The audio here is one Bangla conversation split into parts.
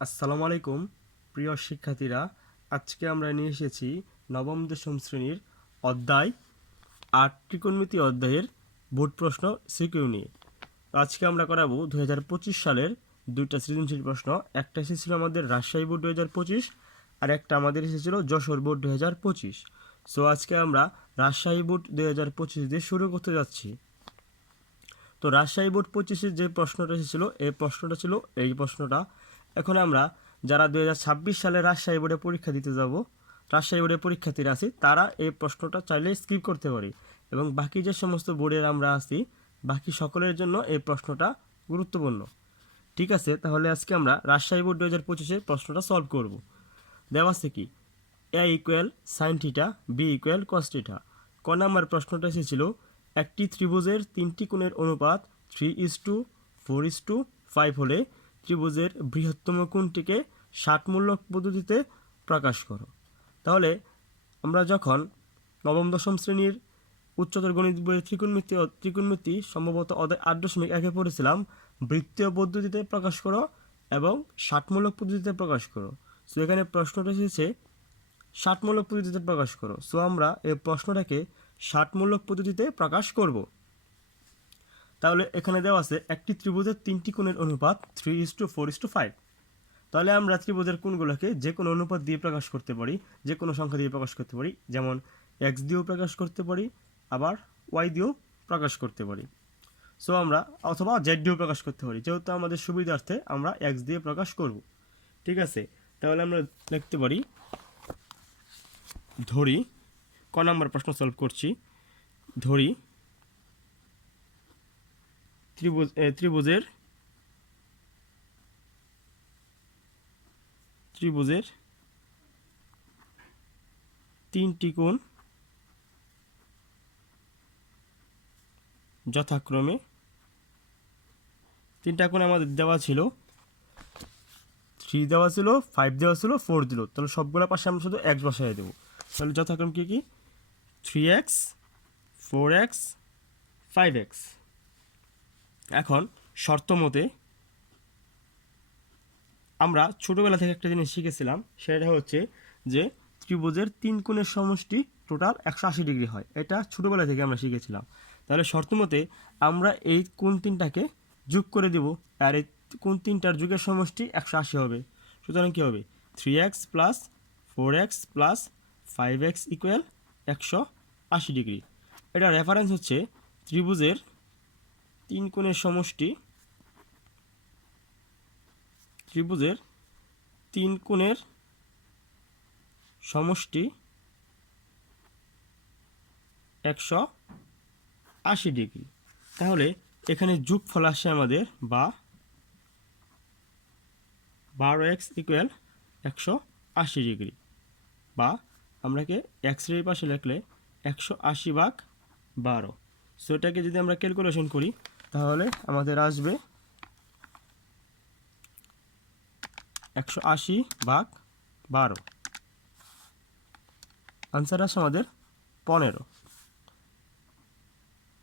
আসসালামু আলাইকুম প্রিয় শিক্ষার্থীরা, আজকে আমরা নিয়ে এসেছি নবম দশম শ্রেণীর অধ্যায় ৮ ত্রিকোণমিতি অধ্যায়ের বোর্ড প্রশ্ন সিকিউ নিয়ে। আজকে আমরা করাবো 2025 সালের দুইটা সৃজনশীল প্রশ্ন। একটা এসেছিল আমাদের রাজশাহী বোর্ড 2025 আর একটা আমাদের এসেছিল যশোর বোর্ড 2025। সো আজকে আমরা রাজশাহী বোর্ড 2025 দিয়ে শুরু করতে যাচ্ছি। তো রাজশাহী বোর্ড 25-এর যে প্রশ্নটা এসেছিল এই প্রশ্নটা ছিল এই প্রশ্নটা। এখন আমরা যারা 2026 সালে রাজশাহী বোর্ডে পরীক্ষা দিতে যাব, রাজশাহী বোর্ডের পরীক্ষার্থীরা আছি, তারা এই প্রশ্নটা চাইলে স্কিপ করতে পারি এবং বাকি যে সমস্ত বোর্ডের আমরা আছি বাকি সকলের জন্য এই প্রশ্নটা গুরুত্বপূর্ণ। ঠিক আছে, তাহলে আজকে আমরা রাজশাহী বোর্ড 2025-এর প্রশ্নটা সলভ করব। দেওয়া আছে কি a equal sine theta, b equal cos theta. ক নাম্বার প্রশ্নটা এসেছিল একটি ত্রিভুজের তিনটি কোণের অনুপাত 3:4:5 হলে ত্রিভুজের বৃহত্তম কোণটিকে ষাটমূলক পদ্ধতিতে প্রকাশ করো। তাহলে আমরা যখন নবম দশম শ্রেণীর উচ্চতর গণিত বইয়ের ত্রিকোণমিতি সম্ভবত অধ্যায় 8.1 পড়েছিলাম, বৃত্তীয় পদ্ধতিতে প্রকাশ করো এবং ষাটমূলক পদ্ধতিতে প্রকাশ করো। সো এখানে প্রশ্নটা এসেছে ষাটমূলক পদ্ধতিতে প্রকাশ করো। সো আমরা এই প্রশ্নটাকে ষাটমূলক পদ্ধতিতে প্রকাশ করব। তাহলে এখানে দেওয়া আছে একটি ত্রিভুজের তিনটি কোণের অনুপাত 3:4:5। তাহলে আমরা ত্রিভুজের কোণগুলোকে যে কোনো অনুপাত দিয়ে প্রকাশ করতে পারি, যে কোনো সংখ্যা দিয়ে প্রকাশ করতে পারি, যেমন এক্স দিয়েও প্রকাশ করতে পারি, আবার ওয়াই দিয়েও প্রকাশ করতে পারি। সো আমরা অথবা জেড দিয়েও প্রকাশ করতে পারি। যেহেতু আমাদের সুবিধার্থে আমরা এক্স দিয়ে প্রকাশ করব। ঠিক আছে, তাহলে আমরা লিখতে পারি, ধরি ক নাম্বার প্রশ্ন সলভ করছি। ধরি ত্রিভুজের তিনটি কোণ যথাক্রমে, তিনটা কোণ আমাদের দেওয়া ছিল, 3 দেওয়া ছিল, 5 দেওয়া ছিল, 4 দিল। তাহলে সবগুলো পাশে আমরা শুধু এক্স বসাই দেবো। তাহলে যথাক্রম কি কি 3x, 4x, 5x। এখন শর্ত মতে আমরা ছোটোবেলা থেকে একটা জিনিস শিখেছিলাম, সেটা হচ্ছে যে ত্রিভুজের তিন কোণের সমষ্টি টোটাল 180 ডিগ্রি হয়। এটা ছোটোবেলা থেকে আমরা শিখেছিলাম। তাহলে শর্ত মতে আমরা এই কোণ তিনটাকে যোগ করে দেব, আর এই কোণ তিনটার যুগের সমষ্টি 180 হবে। সুতরাং কী হবে 3x plus 4x plus 5x equal 180 degree. এটা রেফারেন্স হচ্ছে ত্রিভুজের তিন কোণের সমষ্টি, ত্রিভুজের তিন কোণের সমষ্টি 180 ডিগ্রি। তাহলে এখানে যোগফল আসে আমাদের বা 12x ইকুয়াল 180 ডিগ্রি, বা আমরাকে এক্স এর পাশে লিখলে 180/12। সো এটাকে যদি আমরা ক্যালকুলেশন করি তাহলে আমাদের আসবে 180/12। আনসার আসে আমাদের 15।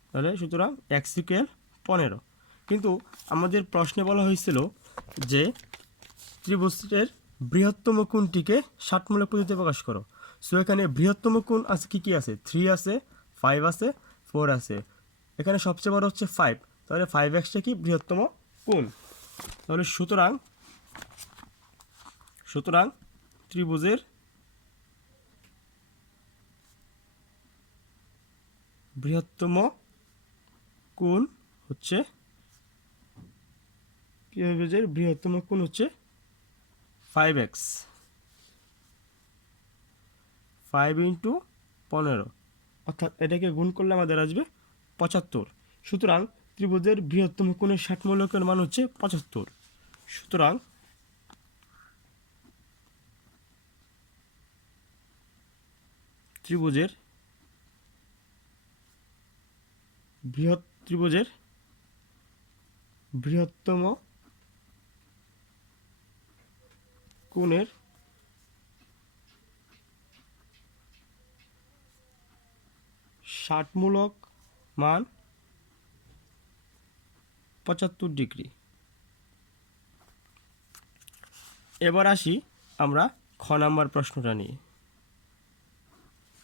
তাহলে সুতরাং এক্স ইকুয়াল 15। কিন্তু আমাদের প্রশ্নে বলা হয়েছিল যে ত্রিভুজের বৃহত্তম কোণটিকে ষাটমূলক পদ্ধতিতে প্রকাশ করো। সো এখানে বৃহত্তম কোণ আছে কি কি আছে, 3 আছে, 5 আছে, 4 আছে। এখানে সবচেয়ে বড় হচ্ছে 5। তাহলে 5x কি বৃহত্তম কোণ। তাহলে সুতরাং ত্রিভুজের বৃহত্তম কোণ হচ্ছে, ত্রিভুজের বৃহত্তম কোণ হচ্ছে 5x, 5 × 15, অর্থাৎ এটাকে গুণ করলে আমাদের আসবে 75। সুতরাং ত্রিভুজের বৃহত্তম কোণের ষাটমূলকের মান হচ্ছে 75। সুতরাং ত্রিভুজের বৃহত্তম কোণের ষাটমূলক মান 75 ডিগ্রি। এবার আসি আমরা খ নাম্বার প্রশ্নটা নিয়ে।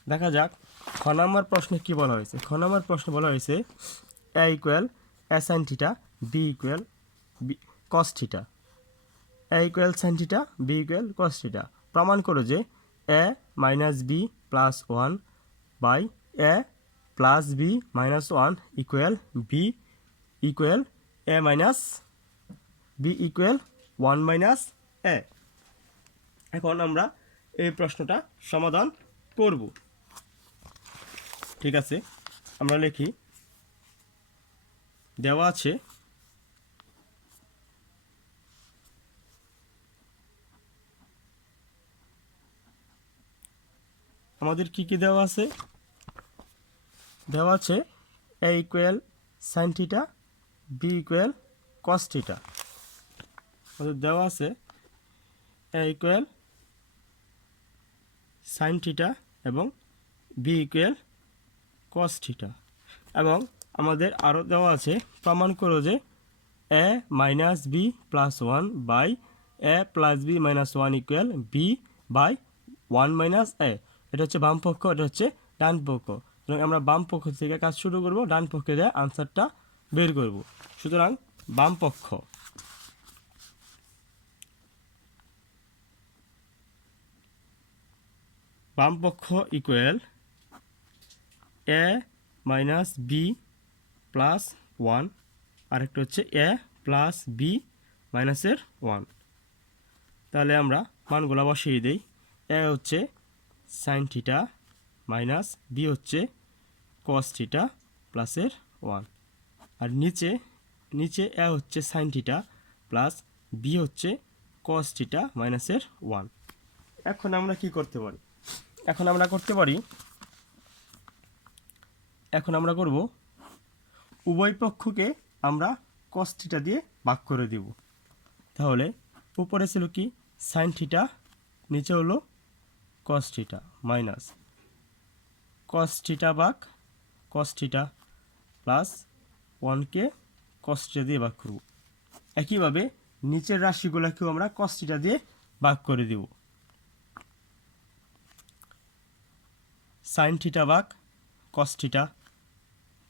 দেখা যাক খ নাম্বার প্রশ্নে কী বলা হয়েছে। খ নাম্বার প্রশ্নে বলা হয়েছে a equal a sine theta, b equal b cos theta. A equal sine theta, b equal cos theta. প্রমাণ করো যে a minus b plus one by a plus b minus one equal b equal a minus b equal one minus a. এখন আমরা এই প্রশ্নটা সমাধান করব। ঠিক আছে, আমরা লিখি দেওয়া আছে আমাদের কি কি দেওয়া আছে। দেওয়া আছে a equal sine theta, b equal cos theta. আমাদের দেওয়া আছে এ ইকুয়াল সাইন থিটা এবং বি ইকুয়াল কস থিটা। এবং আমাদের আরও দেওয়া আছে প্রমাণ করো যে a minus b plus one by a plus b minus one equal b by one minus a. এটা হচ্ছে বাম পক্ষ, এটা হচ্ছে ডান পক্ষ। সুতরাং আমরা বাম পক্ষ থেকে কাজ শুরু করব, ডান পক্ষে দিয়ে আনসারটা বের করব। সুতরাং বাম পক্ষ equal a minus b plus one, আরেকটা হচ্ছে এ প্লাস বি মাইনাসের ওয়ান। তাহলে আমরা মানগুলো বসিয়ে দিই। এ হচ্ছে সাইন থিটা মাইনাস বি হচ্ছে কস থিটা প্লাসের ওয়ান, আর নিচে এ হচ্ছে সাইন থিটা প্লাস বি হচ্ছে কস থিটা মাইনাসের ওয়ান। এখন আমরা কি করতে পারি? এখন আমরা করব উভয় পক্ষকে আমরা কস থিটা দিয়ে ভাগ করে দেব। তাহলে উপরে ছিল কি সাইন থিটা, নিচে হলো কস থিটা মাইনাস কস থিটা ভাগ কস থিটা প্লাস ওয়ানকে কস থিটা দিয়ে ভাগ করব। একইভাবে নিচের রাশিগুলোকেও আমরা কস থিটা দিয়ে ভাগ করে দেব। সাইন থিটা ভাগ cos theta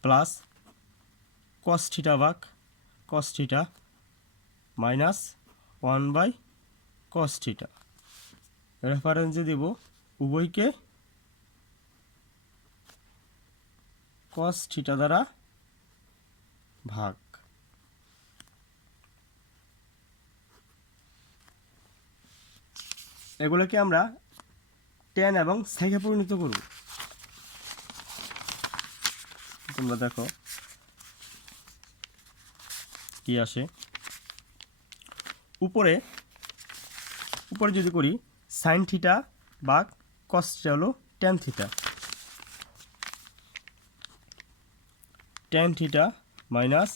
plus cos theta ভাগ cos theta minus one by cos theta. রেফারেন্সে দেব উভয়কে কস থিটা দ্বারা ভাগ। এগুলোকে আমরা টেন এবং সেকে পরিণত করব। তোমরা দেখো কি আসে। উপরে যদি করি সাইন থিটা ভাগ কস থিটা হলো tan theta, tan theta minus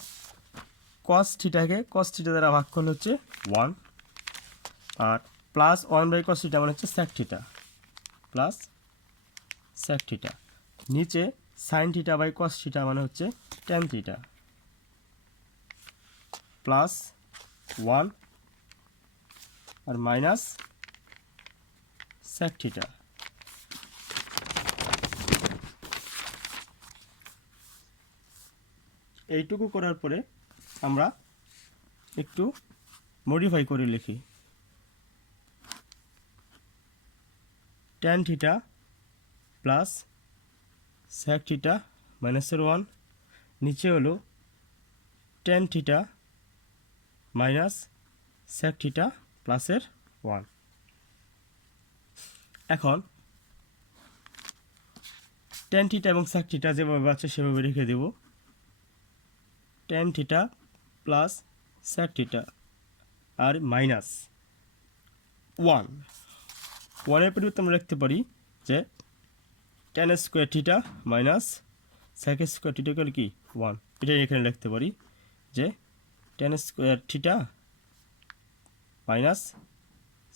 cos থিটাকে কস থিটা দ্বারা ভাগ করলে হচ্ছে ওয়ান, আর plus one by cos theta মানে হচ্ছে sec theta plus sec theta. নিচে sine theta by cos theta মানে হচ্ছে টেন থিটা প্লাস ওয়ান আর মাইনাস সেক থিটা। এইটুকু করার পরে আমরা একটু মডিফাই করে লিখি tan theta plus sec theta মাইনাসের ওয়ান, নিচে হলো tan theta minus sec theta প্লাসের ওয়ান। এখন টেন থিটা এবং সেক থিটা যেভাবে আছে সেভাবে রেখে দেব। Tan theta plus sec theta আর মাইনাস ওয়ান, ওয়ানের পরিবর্তে আমরা লিখতে পারি যে tan square theta minus sec square theta equal কি ওয়ান। এটাই এখানে লিখতে পারি যে tan square theta minus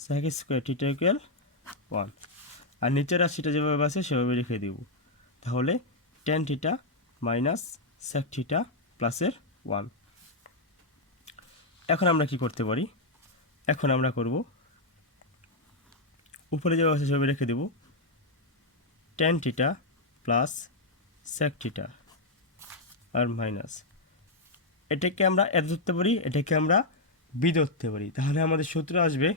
sec square theta equal one, আর নিচের রাশিটা যেভাবে আছে সেভাবে রেখে দেব। তাহলে tan theta minus sec theta প্লাসের ওয়ান। এখন আমরা কি করতে পারি? এখন আমরা করব উপরে যেভাবে আছে সেভাবে রেখে দেব tan theta plus sec theta আর মাইনাস, এটাকে আমরা এ ধরতে পারি, এটাকে আমরা বি ধরতে পারি। তাহলে আমাদের সূত্র আসবে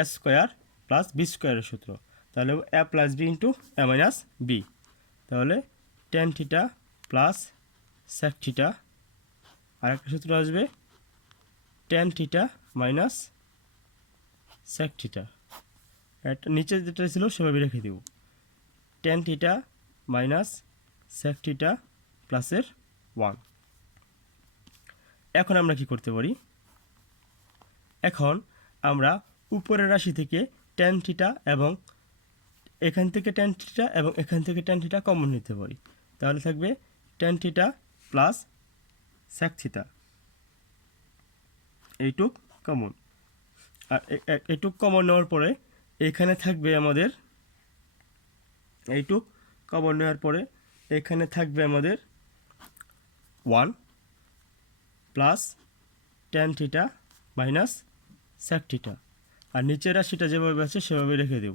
এ স্কোয়ার প্লাস বি স্কোয়ারের সূত্র, তাহলে a plus B into a minus b. তাহলে tan theta plus sec theta, আর একটা সূত্র আসবে tan theta minus sec theta. এটা নিচে যেটা ছিল সেভাবে রেখে দেব tan theta minus sec theta প্লাসের 1। এখন আমরা কি করতে পারি, এখন আমরা উপরের রাশি থেকে tan থিটা এবং এখান থেকে tan থিটা এবং এখান থেকে tan থিটা কমন নিতে পারি। তাহলে থাকবে tan theta plus sec theta, এইটুক কমন। আর এইটুক কমন নেওয়ার পরে এখানে থাকবে আমাদের, এইটুক কমন নেওয়ার পরে এখানে থাকবে আমাদের 1 plus tan theta minus sec theta, আর নিচের রাশিটা যেভাবে আছে সেভাবে রেখে দেব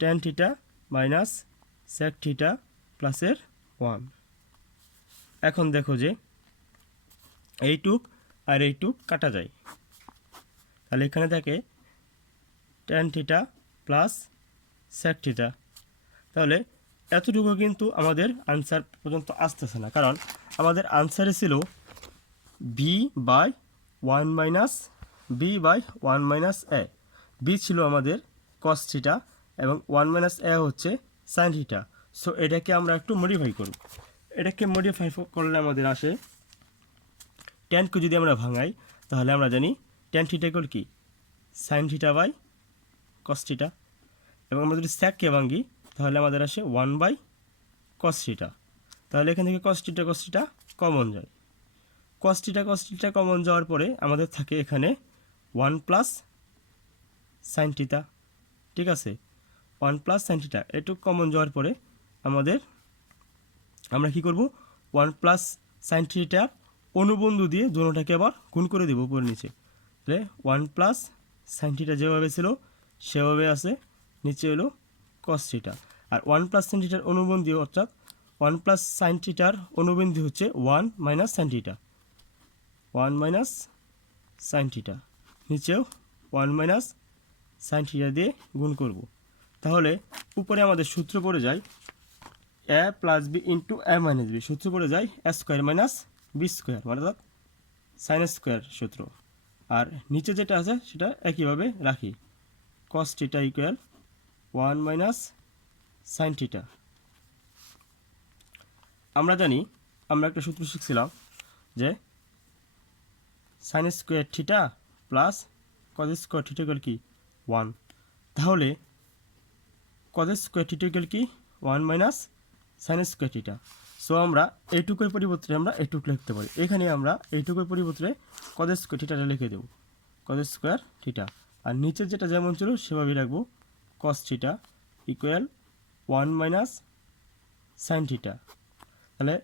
tan theta minus sec theta প্লাসের 1। এখন দেখো যে এইটুক আর এইটুক কাটা যায়, তাহলে এখানে থাকে tan theta plus sec theta. তাহলে এতটুকু কিন্তু আমাদের আনসার পর্যন্ত আসতেছে না, কারণ আমাদের আনসারে ছিল B by one minus A. B ছিল আমাদের cos থিটা এবং 1 মাইনাস এ হচ্ছে sin থিটা। সো এটাকে আমরা একটু মডিফাই করব। এটাকে মডিফাই করলে আমাদের আসে ট্যানকে যদি আমরা ভাঙাই তাহলে আমরা জানি tan থিটা ইকুয়াল কি sin theta by cos theta, এবং আমরা যদি স্যাককে ভাঙি তাহলে আমাদের আসে 1 বাই cos থিটা। তাহলে এখান থেকে cos থিটা কমন যায়, cos থিটা কমন যাওয়ার পরে আমাদের থাকে এখানে 1 প্লাস sin থিটা। ঠিক আছে, 1 প্লাস sin থিটা এটুকু কমন যাওয়ার পরে আমাদের আমরা কি করব, 1 প্লাস sin থিটার অনুবন্ধু দিয়ে দুটোটাকে আবার গুণ করে দেব উপরে নিচে। তাহলে 1 প্লাস sin থিটা যেভাবে ছিল সেভাবে আছে, নিচে হলো cos থিটা। আর 1 প্লাস sin থিটার অনুবন্ধী অর্থাৎ 1 প্লাস sin থিটার অনুবন্ধী হচ্ছে 1 minus sin theta, 1 minus sin theta, নিচেও 1 মাইনাস sin থিটা দিয়ে গুণ করব। তাহলে উপরে আমাদের সূত্র পড়ে যায় এ plus B into a minus B, সূত্র পড়ে যায় এ স্কোয়ার মাইনাস বি স্কোয়ার, অর্থাৎ সাইন স্কোয়ার সূত্র। আর নিচে যেটা আছে সেটা একইভাবে রাখি, cos theta equal 1 minus sin theta. আমরা জানি, আমরা একটা সূত্র শিখছিলাম যে sign square theta plus cos square theta equal কি 1। তাহলে কজ স্কোয়ার থিটা ইকুয়াল কি 1 minus sine square theta. So আমরা এইটুকুর পরিবর্তে আমরা এইটুকু লিখতে পারি, এখানে আমরা এইটুকুর পরিবর্তে কজ স্কোয়ার থিটাটা লিখে দেব, কজ স্কোয়ার থিটা। আর নিচে যেটা যেমন ছিল সেভাবেই রাখবো, cos theta equal 1 minus sine theta. তাহলে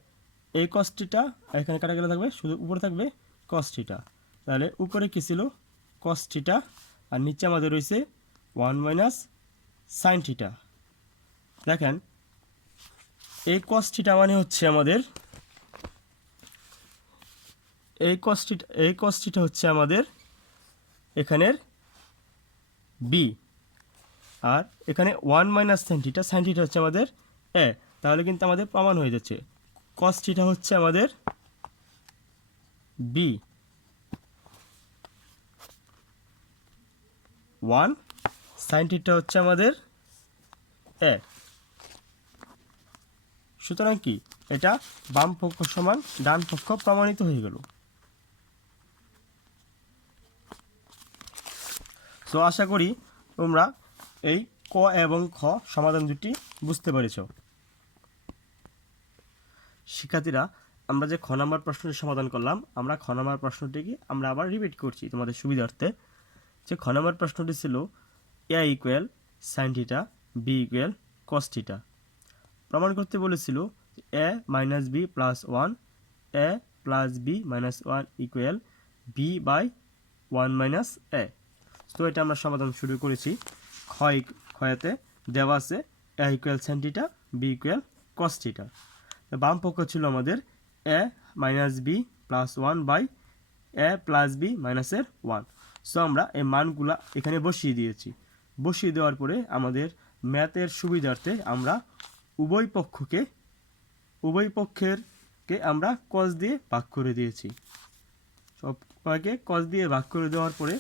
এই cos থিটা এখানে কাটা গেলে থাকবে, শুধু উপরে থাকবে cos থিটা। তাহলে উপরে কী ছিল cos থিটা, আর নিচে আমাদের রয়েছে 1 মাইনাস সাইন থিটা। দেখেন এই cos থিটা মানে হচ্ছে আমাদের, এই cos থিটা হচ্ছে আমাদের এখানের বি, আর এখানে 1 মাইনাস সাইন থিটা হচ্ছে আমাদের এ। তাহলে কিন্তু আমাদের প্রমাণ হয়ে যাচ্ছে cos থিটা হচ্ছে আমাদের বি, 1 সাইন থিটা হচ্ছে আমাদের এ। সুতরাং কি এটা বাম পক্ষ সমান ডান পক্ষ প্রমাণিত হয়ে গেল। সো আশা করি তোমরা এই ক এবং খ সমাধান দুটি বুঝতে পেরেছ। শিক্ষার্থীরা, আমরা যে খ নাম্বার প্রশ্নটি সমাধান করলাম, আমরা খ নাম্বার প্রশ্নটিকে আমরা আবার রিপিট করছি তোমাদের সুবিধার্থে। যে খ নাম্বার প্রশ্নটি ছিল a equal sine theta, b equal cos theta. প্রমাণ করতে বলেছিল a minus b plus 1, a plus b minus 1 equal b by 1 minus a. তো এটা আমরা সমাধান শুরু করেছি। ক্ষয়তে দেওয়া আছে a equal sine theta, b equal cos theta. বাম পক্ষ ছিল আমাদের a minus b plus 1 by a plus b মাইনাসের 1। সো আমরা এই মানগুলা এখানে বসিয়ে দিয়েছি। বসিয়ে দেওয়ার পরে আমাদের ম্যাথের সুবিধার্থে আমরা উভয় পক্ষেরকে আমরা কস দিয়ে ভাগ করে দিয়েছি। সবকে কস দিয়ে ভাগ করে দেওয়ার পরে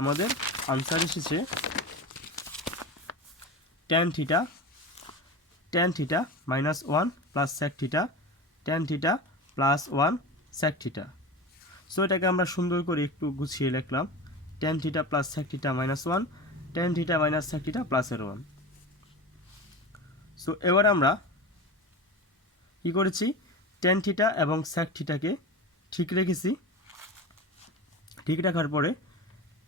আমাদের আনসার এসেছে tan theta minus 1 plus sec theta, tan theta plus 1 sec theta. So এটাকে আমরা সুন্দর করে একটু গুছিয়ে লিখলাম, tan theta plus sec theta minus 1, tan theta minus sec theta প্লাসের 1। সো এবার আমরা কি করেছি, tan থিটা এবং sec থিটাকে ঠিক রেখেছি। ঠিক রাখার পরে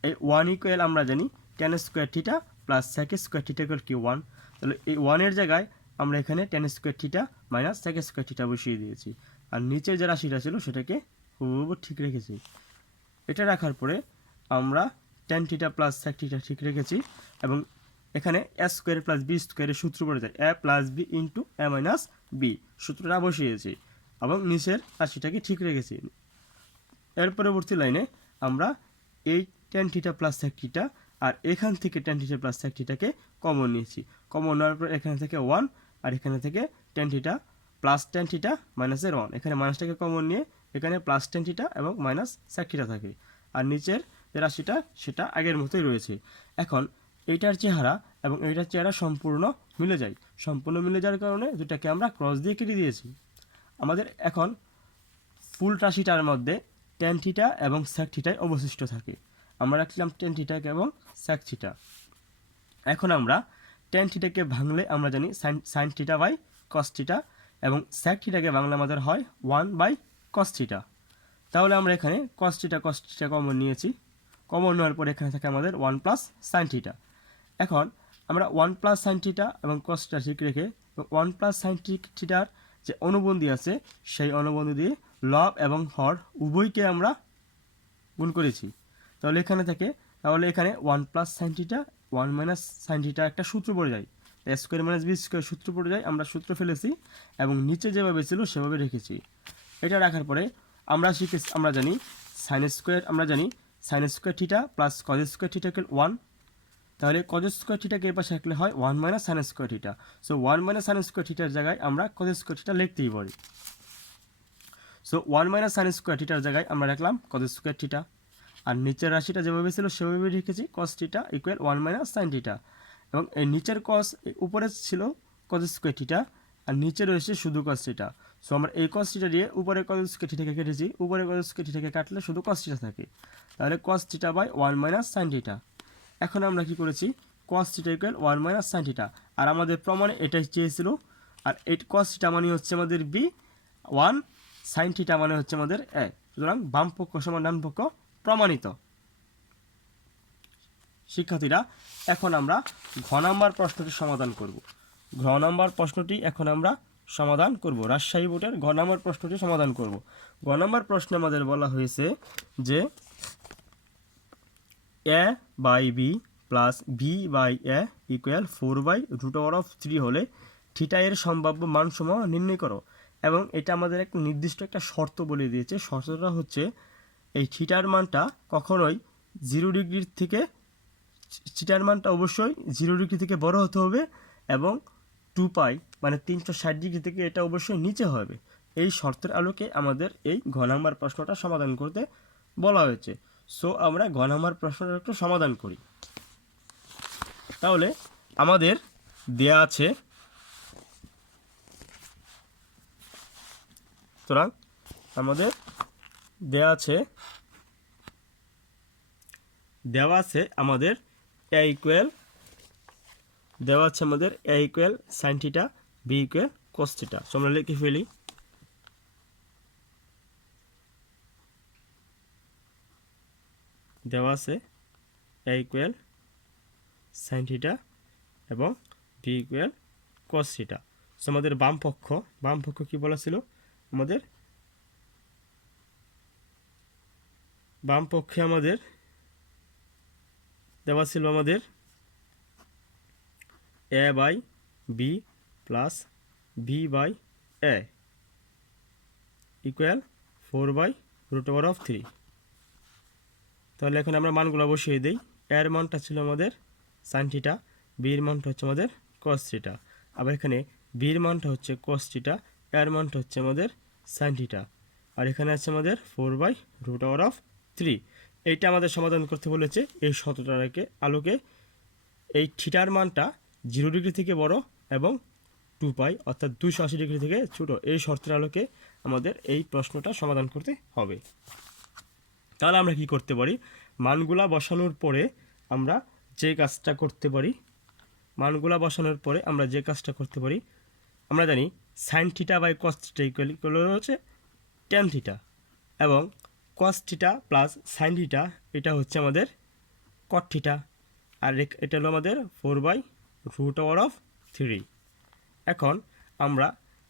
এই 1 ইকুয়াল আমরা জানি tan square theta plus sec square theta equal কি 1। তাহলে এই 1 এর জায়গায় আমরা এখানে tan square theta minus sec square theta বসিয়ে দিয়েছি, আর নিচে যে রাশিটা ছিল সেটাকে হুবহু ঠিক রেখেছি। এটা রাখার পরে আমরা tan theta plus sec theta ঠিক রেখেছি, এবং এখানে a স্কোয়ার প্লাস বি স্কোয়ারের সূত্র পড়ে যায় a plus B into a minus B, সূত্রটা বসিয়েছি এবং নিচের রাশিটাকে ঠিক রেখেছি। এর পরবর্তী লাইনে আমরা এই tan theta plus sec theta আর এখান থেকে tan থিটা প্লাস sec থিটাকে কমন নিয়েছি। কমন নেওয়ার পর এখানে থেকে 1 আর এখানে থেকে tan theta plus tan theta মাইনাসের 1, এখানে মাইনাসটাকে কমন নিয়ে এখানে প্লাস tan থিটা এবং মাইনাস sec থিটা থাকে, আর নিচের যে রাশিটা সেটা আগের মতোই রয়েছে। এখন এইটার চেহারা এবং এইটার চেহারা সম্পূর্ণ মিলে যায়। সম্পূর্ণ মিলে যাওয়ার কারণে দুটাকে আমরা ক্রস দিয়ে কেটে দিয়েছি। আমাদের এখন ফুল রাশিটার মধ্যে tan থিটা এবং sec থিটাই অবশিষ্ট থাকে। আমরা রাখলাম tan থিটা এবং sec থিটা। এখন আমরা tan থিটাকে ভাঙলে আমরা জানি sin theta by cos theta, এবং sec থিটাকে ভাঙলে আমাদের হয় 1 বাই cos থিটা। তাহলে আমরা এখানে cos থিটা কমন নিয়েছি। কমন নেওয়ার পর এখানে থাকে আমাদের 1 প্লাস sin থিটা। এখন আমরা 1 প্লাস sin থিটা এবং cos থিটা ঠিক রেখে 1 প্লাস sin থিটার যে অনুবন্ধী আছে সেই অনুবন্ধী দিয়ে লব এবং হর উভয়কে আমরা গুণ করেছি। তাহলে এখানে 1 plus sin theta 1 minus sin theta একটা সূত্র পড়ে যায়, a square minus B square সূত্র পড়ে যায়। আমরা সূত্র ফেলেছি এবং নিচে যেভাবে ছিল সেভাবে রেখেছি। এটা রাখার পরে আমরা জানি sin square theta plus cos square theta equal 1। তাহলে cos স্কোয়ার থিটাকে এপাশে রাখলে হয় 1 minus sin square theta. So 1 minus sin square থিটার জায়গায় আমরা cos স্কোয়ার থিটা লিখতেই পারি। সো 1 মাইনাস sin স্কোয়ার থিটার জায়গায় আমরা রাখলাম cos স্কোয়ার থিটা, আর নিচের রাশিটা যেভাবে ছিল সেভাবে রেখেছি cos theta equal 1 minus sin theta, এবং এই নিচের cos উপরে ছিল cos স্কোয়ার থিটা আর নিচে রয়েছে শুধু cos থিটা। সো আমরা এই cos থিটা দিয়ে উপরে cos স্কোয়ার থিটাকে কেটেছি, উপরে cos স্কোয়ার থিটাকে কাটলে শুধু cos থিটা থাকে। তাহলে cos theta by 1 minus sin theta. এখন আমরা কি করেছি, cos theta equal 1 minus sin theta, আর আমাদের প্রমাণে এটাই চেয়েছিল। আর এই cos থিটা মানে হচ্ছে আমাদের b, 1 sin থিটা মানে হচ্ছে আমাদের a। সুতরাং বাম পক্ষ সমান ডান পক্ষ প্রমাণিত। শিক্ষার্থীরা, এখন আমরা ঘ নাম্বার প্রশ্নটি সমাধান করব। রাজশাহী বোর্ডের ঘ নাম্বার প্রশ্নটি সমাধান করব। ঘ নাম্বার প্রশ্নে আমাদের বলা হয়েছে যে a by B plus B by A equal 4/√3 হলে থিটা এর সম্ভাব্য মানসমূহ নির্ণয় করো। এবং এটা আমাদের একটা নির্দিষ্ট একটা শর্ত বলে দিয়েছে। শর্তটা হচ্ছে এই থিটার মানটা কখনোই 0 ডিগ্রির থেকে, থিটার মানটা অবশ্যই 0 ডিগ্রি থেকে বড় হতে হবে, এবং 2π মানে 360 ডিগ্রি থেকে এটা অবশ্যই নিচে হবে। এই শর্তের আলোকে আমাদের এই ঘ নাম্বার প্রশ্নটা সমাধান করতে বলা হয়েছে। সো আমরা ঘ নাম্বার প্রশ্নটা একটু সমাধান করি। তাহলে আমাদের দেয়া আছে, সুতরাং আমাদের দেওয়া আছে আমাদের a equal sin theta, b equal cos theta. So আমরা লিখে ফেলি। দেওয়া আছে a ইকুয়াল sin থিটা এবং b equal cos theta. So আমাদের বাম পক্ষ কি বলা ছিল, আমাদের বাম পক্ষে আমাদের দেওয়া ছিল আমাদের a by B plus B by A equal 4/√3। তাহলে এখন আমরা মানগুলো বসিয়ে দিই। এর মানটা ছিল আমাদের সাইন থিটা, বির মানটা হচ্ছে আমাদের কস থিটা, আবার এখানে বির মানটা হচ্ছে কস থিটা, এর মানটা হচ্ছে আমাদের সাইন থিটা, আর এখানে আছে আমাদের 4/√3। এইটা আমাদের সমাধান করতে বলেছে এই শর্তটার আলোকে। এই থিটার মানটা 0 ডিগ্রি থেকে বড় এবং 2π অর্থাৎ 280 ডিগ্রি থেকে ছোট, এই শর্তের আলোকে আমাদের এই প্রশ্নটা সমাধান করতে হবে। তাহলে আমরা কি করতে পারি, মানগুলা বসানোর পরে আমরা যে কাজটা করতে পারি, আমরা জানি sine theta by cos theta equal হচ্ছে ট্যান থিটা, এবং cos theta plus sine theta এটা হচ্ছে আমাদের কট থিটা, আর এটা হলো আমাদের 4/√3। এখন আমরা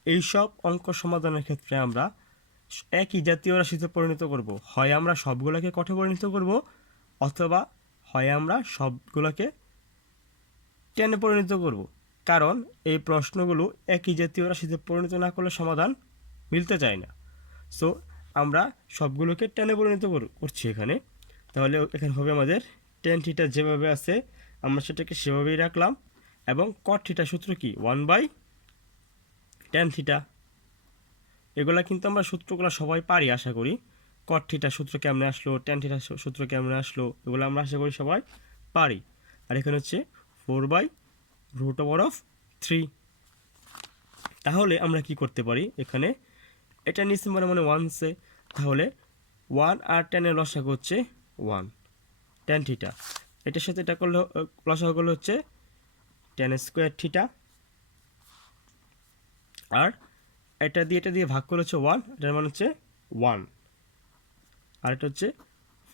এই সব অঙ্ক সমাধানের ক্ষেত্রে আমরা একই জাতীয় রাশিতে পরিণত করব, হয় আমরা সবগুলোকে কঠে পরিণত করব, অথবা হয় আমরা সবগুলোকে টেনে পরিণত করব। কারণ এই প্রশ্নগুলো একই জাতীয় রাশিতে পরিণত না করলে সমাধান মিলতে চায় না। সো আমরা সবগুলোকে টেনে পরিণত করছি এখানে। তাহলে এখানে হবে আমাদের টেন থিটা যেভাবে আছে আমরা সেটাকে সেভাবেই রাখলাম, এবং কট থিটা সূত্র কি 1/tan থিটা। এগুলা কিন্তু আমরা সূত্রগুলো সবাই পারি আশা করি। কট থিটা সূত্র কেমনে আসলো, ট্যান থিটা সূত্র কেমনে আসলো, এগুলো আমরা আশা করি সবাই পারি। আর এখানে হচ্ছে 4/√3। তাহলে আমরা কি করতে পারি, এখানে এটা নিচে মনে 1 তাহলে 1 আর 10 এর লসাগু হচ্ছে 1 tan থিটা, এটার সাথে এটা করলে লসাগু করলে হচ্ছে tan স্কোয়ার থিটা, আর এটা দিয়ে ভাগ করলে হচ্ছে 1, এটার মানে হচ্ছে 1, আর এটা হচ্ছে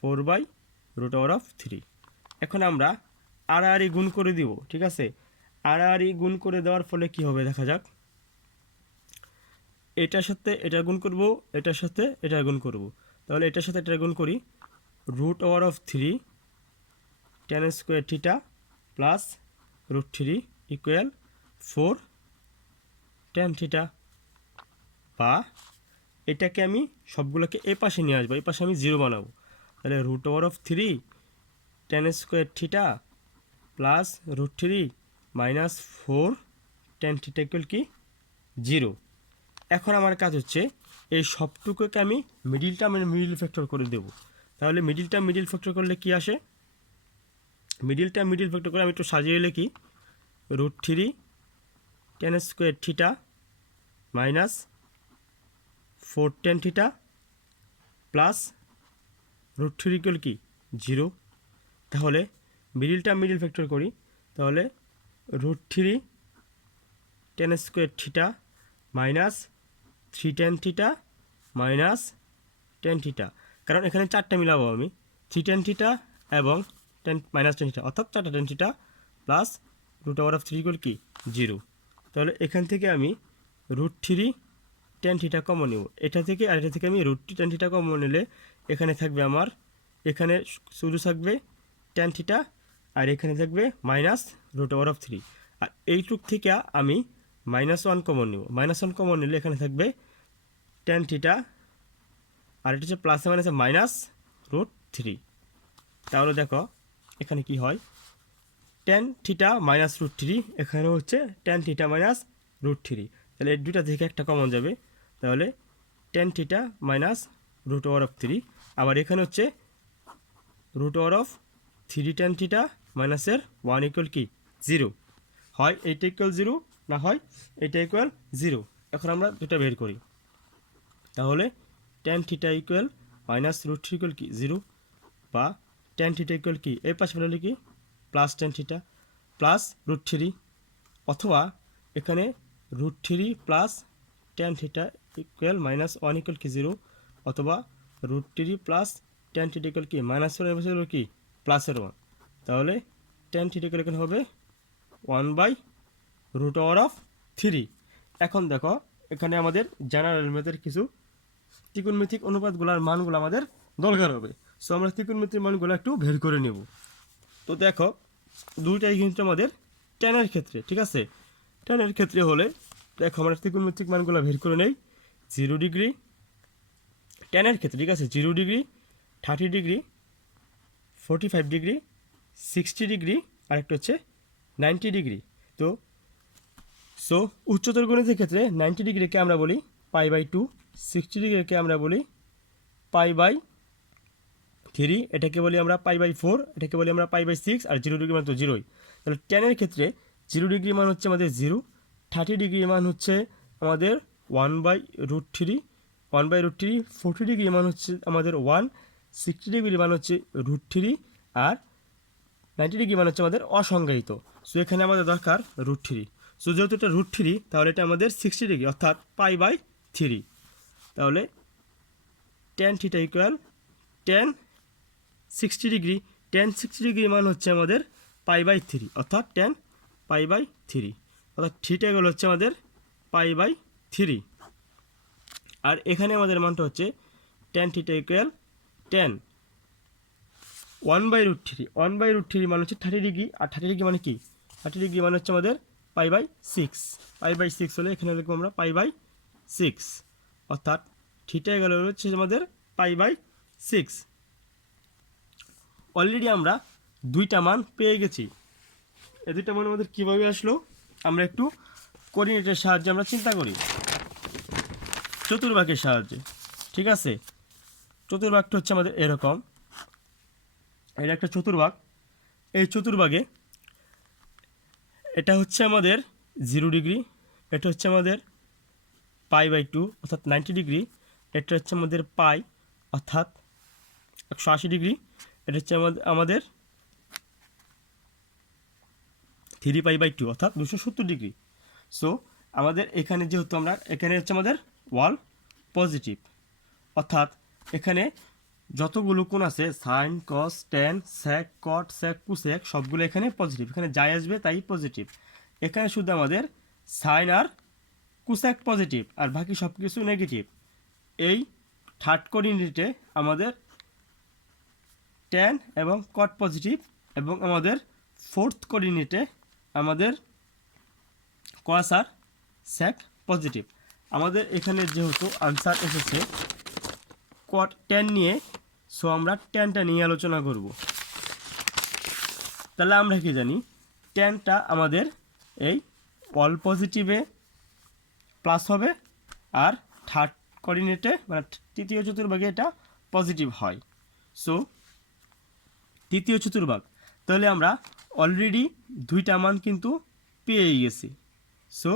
4/√3। এখন আমরা আড়াআড়ি গুণ করে দিব, ঠিক আছে। আড়াআড়ি গুণ করে দেওয়ার ফলে কি হবে দেখা যাক। এটার সাথে এটা গুণ করব, এটার সাথে এটা গুণ করব, তাহলে এটার সাথে এটা গুণ করি, √3 tan square theta plus √3 equal 4 tan theta. বা এটাকে আমি সবগুলোকে এ পাশে নিয়ে আসবো, এই পাশে আমি 0 বানাবো, তাহলে √3 tan square theta plus √3 minus 4 tan theta equal কি 0। এখন আমার কাজ হচ্ছে এই সবটুকুকে আমি মিডিল ফ্যাক্টর করে দেব। তাহলে মিডিল ফ্যাক্টর করলে কি আসে, মিডিল ফ্যাক্টর করে আমি একটু সাজিয়ে লিখি, √3 tan square theta minus 4 tan theta plus √3 equal কি 0। তাহলে মিডিল ফ্যাক্টর করি, তাহলে √3 tan square theta minus 3 tan theta minus tan theta, কারণ এখানে 4টা মিলাবো আমি, 3 tan থিটা এবং মাইনাস tan থিটা, অর্থাৎ 4টা tan থিটা প্লাস √3 ইকুয়াল কি 0। তাহলে এখান থেকে আমি √3 tan থিটা কমন নেব, এটা থেকে আর এটা থেকে আমি √3 tan থিটা কমন নিলে এখানে থাকবে আমার, এখানে শুধু থাকবে tan থিটা, আর এখানে থাকবে মাইনাস √3, আর এইটুক থেকে আমি -1 কমন নেব, -1 কমন নিলে এখানে থাকবে tan থিটা, আর এটা হচ্ছে প্লাসে মাইনাসে -√3। তাহলে দেখো এখানে কি হয়, tan থিটা মাইনাস √3, এখানে হচ্ছে tan থিটা মাইনাস √3, তাহলে এই দুটা থেকে একটা কমন যাবে, তাহলে tan থিটা মাইনাস √3, আবার এখানে হচ্ছে √3 tan থিটা মাইনাসের 1 ইকুয়াল কি 0, হয় এইটা ইকুয়াল 0, না হয় এটা ইকুয়াল 0। এখন আমরা দুটা বের করি, তাহলে tan theta equal minus √3 equal কি 0, বা tan থিটা ইকুয়াল কি এই পাশে ফেলে কি প্লাস tan থিটা প্লাস √3, অথবা এখানে √3 plus tan theta equal -1 equal কি 0, অথবা √3 প্লাস tan থিটা ইকুয়াল কি -1 কি প্লাসের 1, তাহলে tan থিটা ইকুয়াল এখানে হবে 1/√3। এখন দেখো এখানে আমাদের জেনারেল ম্যাথের কিছু ত্রিকোণমিতিক অনুপাতগুলোর মানগুলো আমাদের দরকার হবে। সো আমরা ত্রিকোণমিতির মানগুলো একটু বের করে নেব। তো দেখো দুইটাই কিন্তু আমাদের টেনের ক্ষেত্রে, ঠিক আছে, টেনের ক্ষেত্রে হলে দেখো আমরা ত্রিকোণমিতিক মানগুলো বের করে নেই। 0 ডিগ্রি টেনের ক্ষেত্রে, ঠিক আছে, 0 ডিগ্রি, 30 ডিগ্রি, 45 ডিগ্রি, 60 ডিগ্রি, আরেকটা হচ্ছে 90 ডিগ্রি। তো উচ্চতর গণিতের ক্ষেত্রে 90 ডিগ্রিকে আমরা বলি π/2, 60 ডিগ্রিকে আমরা বলি π/3, এটাকে বলি আমরা π/4, এটাকে বলি আমরা π/6, আর 0 ডিগ্রি মান তো 0ই। তাহলে টেনের ক্ষেত্রে 0 ডিগ্রি মান হচ্ছে আমাদের 0, 30 ডিগ্রি মান হচ্ছে আমাদের 1/√3, 1/√3, 40 ডিগ্রি মান হচ্ছে আমাদের 1, 60 ডিগ্রি মান হচ্ছে √3, আর 90 ডিগ্রি মান হচ্ছে আমাদের অসংজ্ঞায়িত। সো এখানে আমাদের দরকার √3। সো যেহেতু এটা √3, তাহলে এটা আমাদের 60 ডিগ্রি অর্থাৎ π/3। তাহলে tan θ ইকুয়াল tan 60 ডিগ্রি, tan 60 ডিগ্রি মান হচ্ছে আমাদের π/3 অর্থাৎ tan π/3, অর্থাৎ থিটা এগুলো হচ্ছে আমাদের π/3। আর এখানে আমাদের মানটা হচ্ছে tan θ ইকুয়াল tan 1/√3, 1/√3 মানে হচ্ছে 30 ডিগ্রি, আর 30 ডিগ্রি মানে কি, 30 ডিগ্রি মানে হচ্ছে আমাদের π/6, π/6 হলে এখানে লিখবো আমরা π/6, অর্থাৎ থিটা গেল হচ্ছে আমাদের π/6। অলরেডি আমরা দুইটা মান পেয়ে গেছি। এই দুইটা মান আমাদের কীভাবে আসলো, আমরা একটু কোঅর্ডিনেটের সাহায্যে আমরা চিন্তা করি, চতুর্ভাগের সাহায্যে, ঠিক আছে। চতুর্ভাগটা হচ্ছে আমাদের এরকম, এটা একটা চতুর্ভাগ। এই চতুর্ভাগে এটা হচ্ছে আমাদের 0 ডিগ্রি, এটা হচ্ছে আমাদের π/2 অর্থাৎ 90 ডিগ্রি, এটা হচ্ছে আমাদের পাই অর্থাৎ 180 ডিগ্রি, এটা হচ্ছে আমাদের 3π/2 অর্থাৎ 270 ডিগ্রি। সো আমাদের এখানে যেহেতু আমরা এখানে হচ্ছে আমাদের ওয়াল পজিটিভ, অর্থাৎ এখানে যতগুলো কোণ আছে সাইন, কস, ট্যান, সেক, কট, সেক, কুসেক সবগুলো এখানে পজিটিভ, এখানে যাই আসবে তাই পজিটিভ। এখানে শুধু আমাদের সাইন আর কুসেক পজিটিভ, আর বাকি সব কিছু নেগেটিভ। এই থার্ড কোঅর্ডিনেটে আমাদের ট্যান এবং কট পজিটিভ, এবং আমাদের ফোর্থ কোঅর্ডিনেটে আমাদের কস আর সেক পজিটিভ। আমাদের এখানে যেহেতু আনসার এসেছে কট ট্যান নিয়ে, সো আমরা ট্যানটা নিয়ে আলোচনা করব। তাহলে আমরা কি জানি, ট্যানটা আমাদের এই অল পজিটিভে প্লাস হবে, আর থার্ড কোঅর্ডিনেটে মানে তৃতীয় চতুর্ভাগে এটা পজিটিভ হয়। সো তৃতীয় চতুর্ভাগ, তাহলে আমরা অলরেডি দুইটা মান কিন্তু পেয়ে গেছি। সো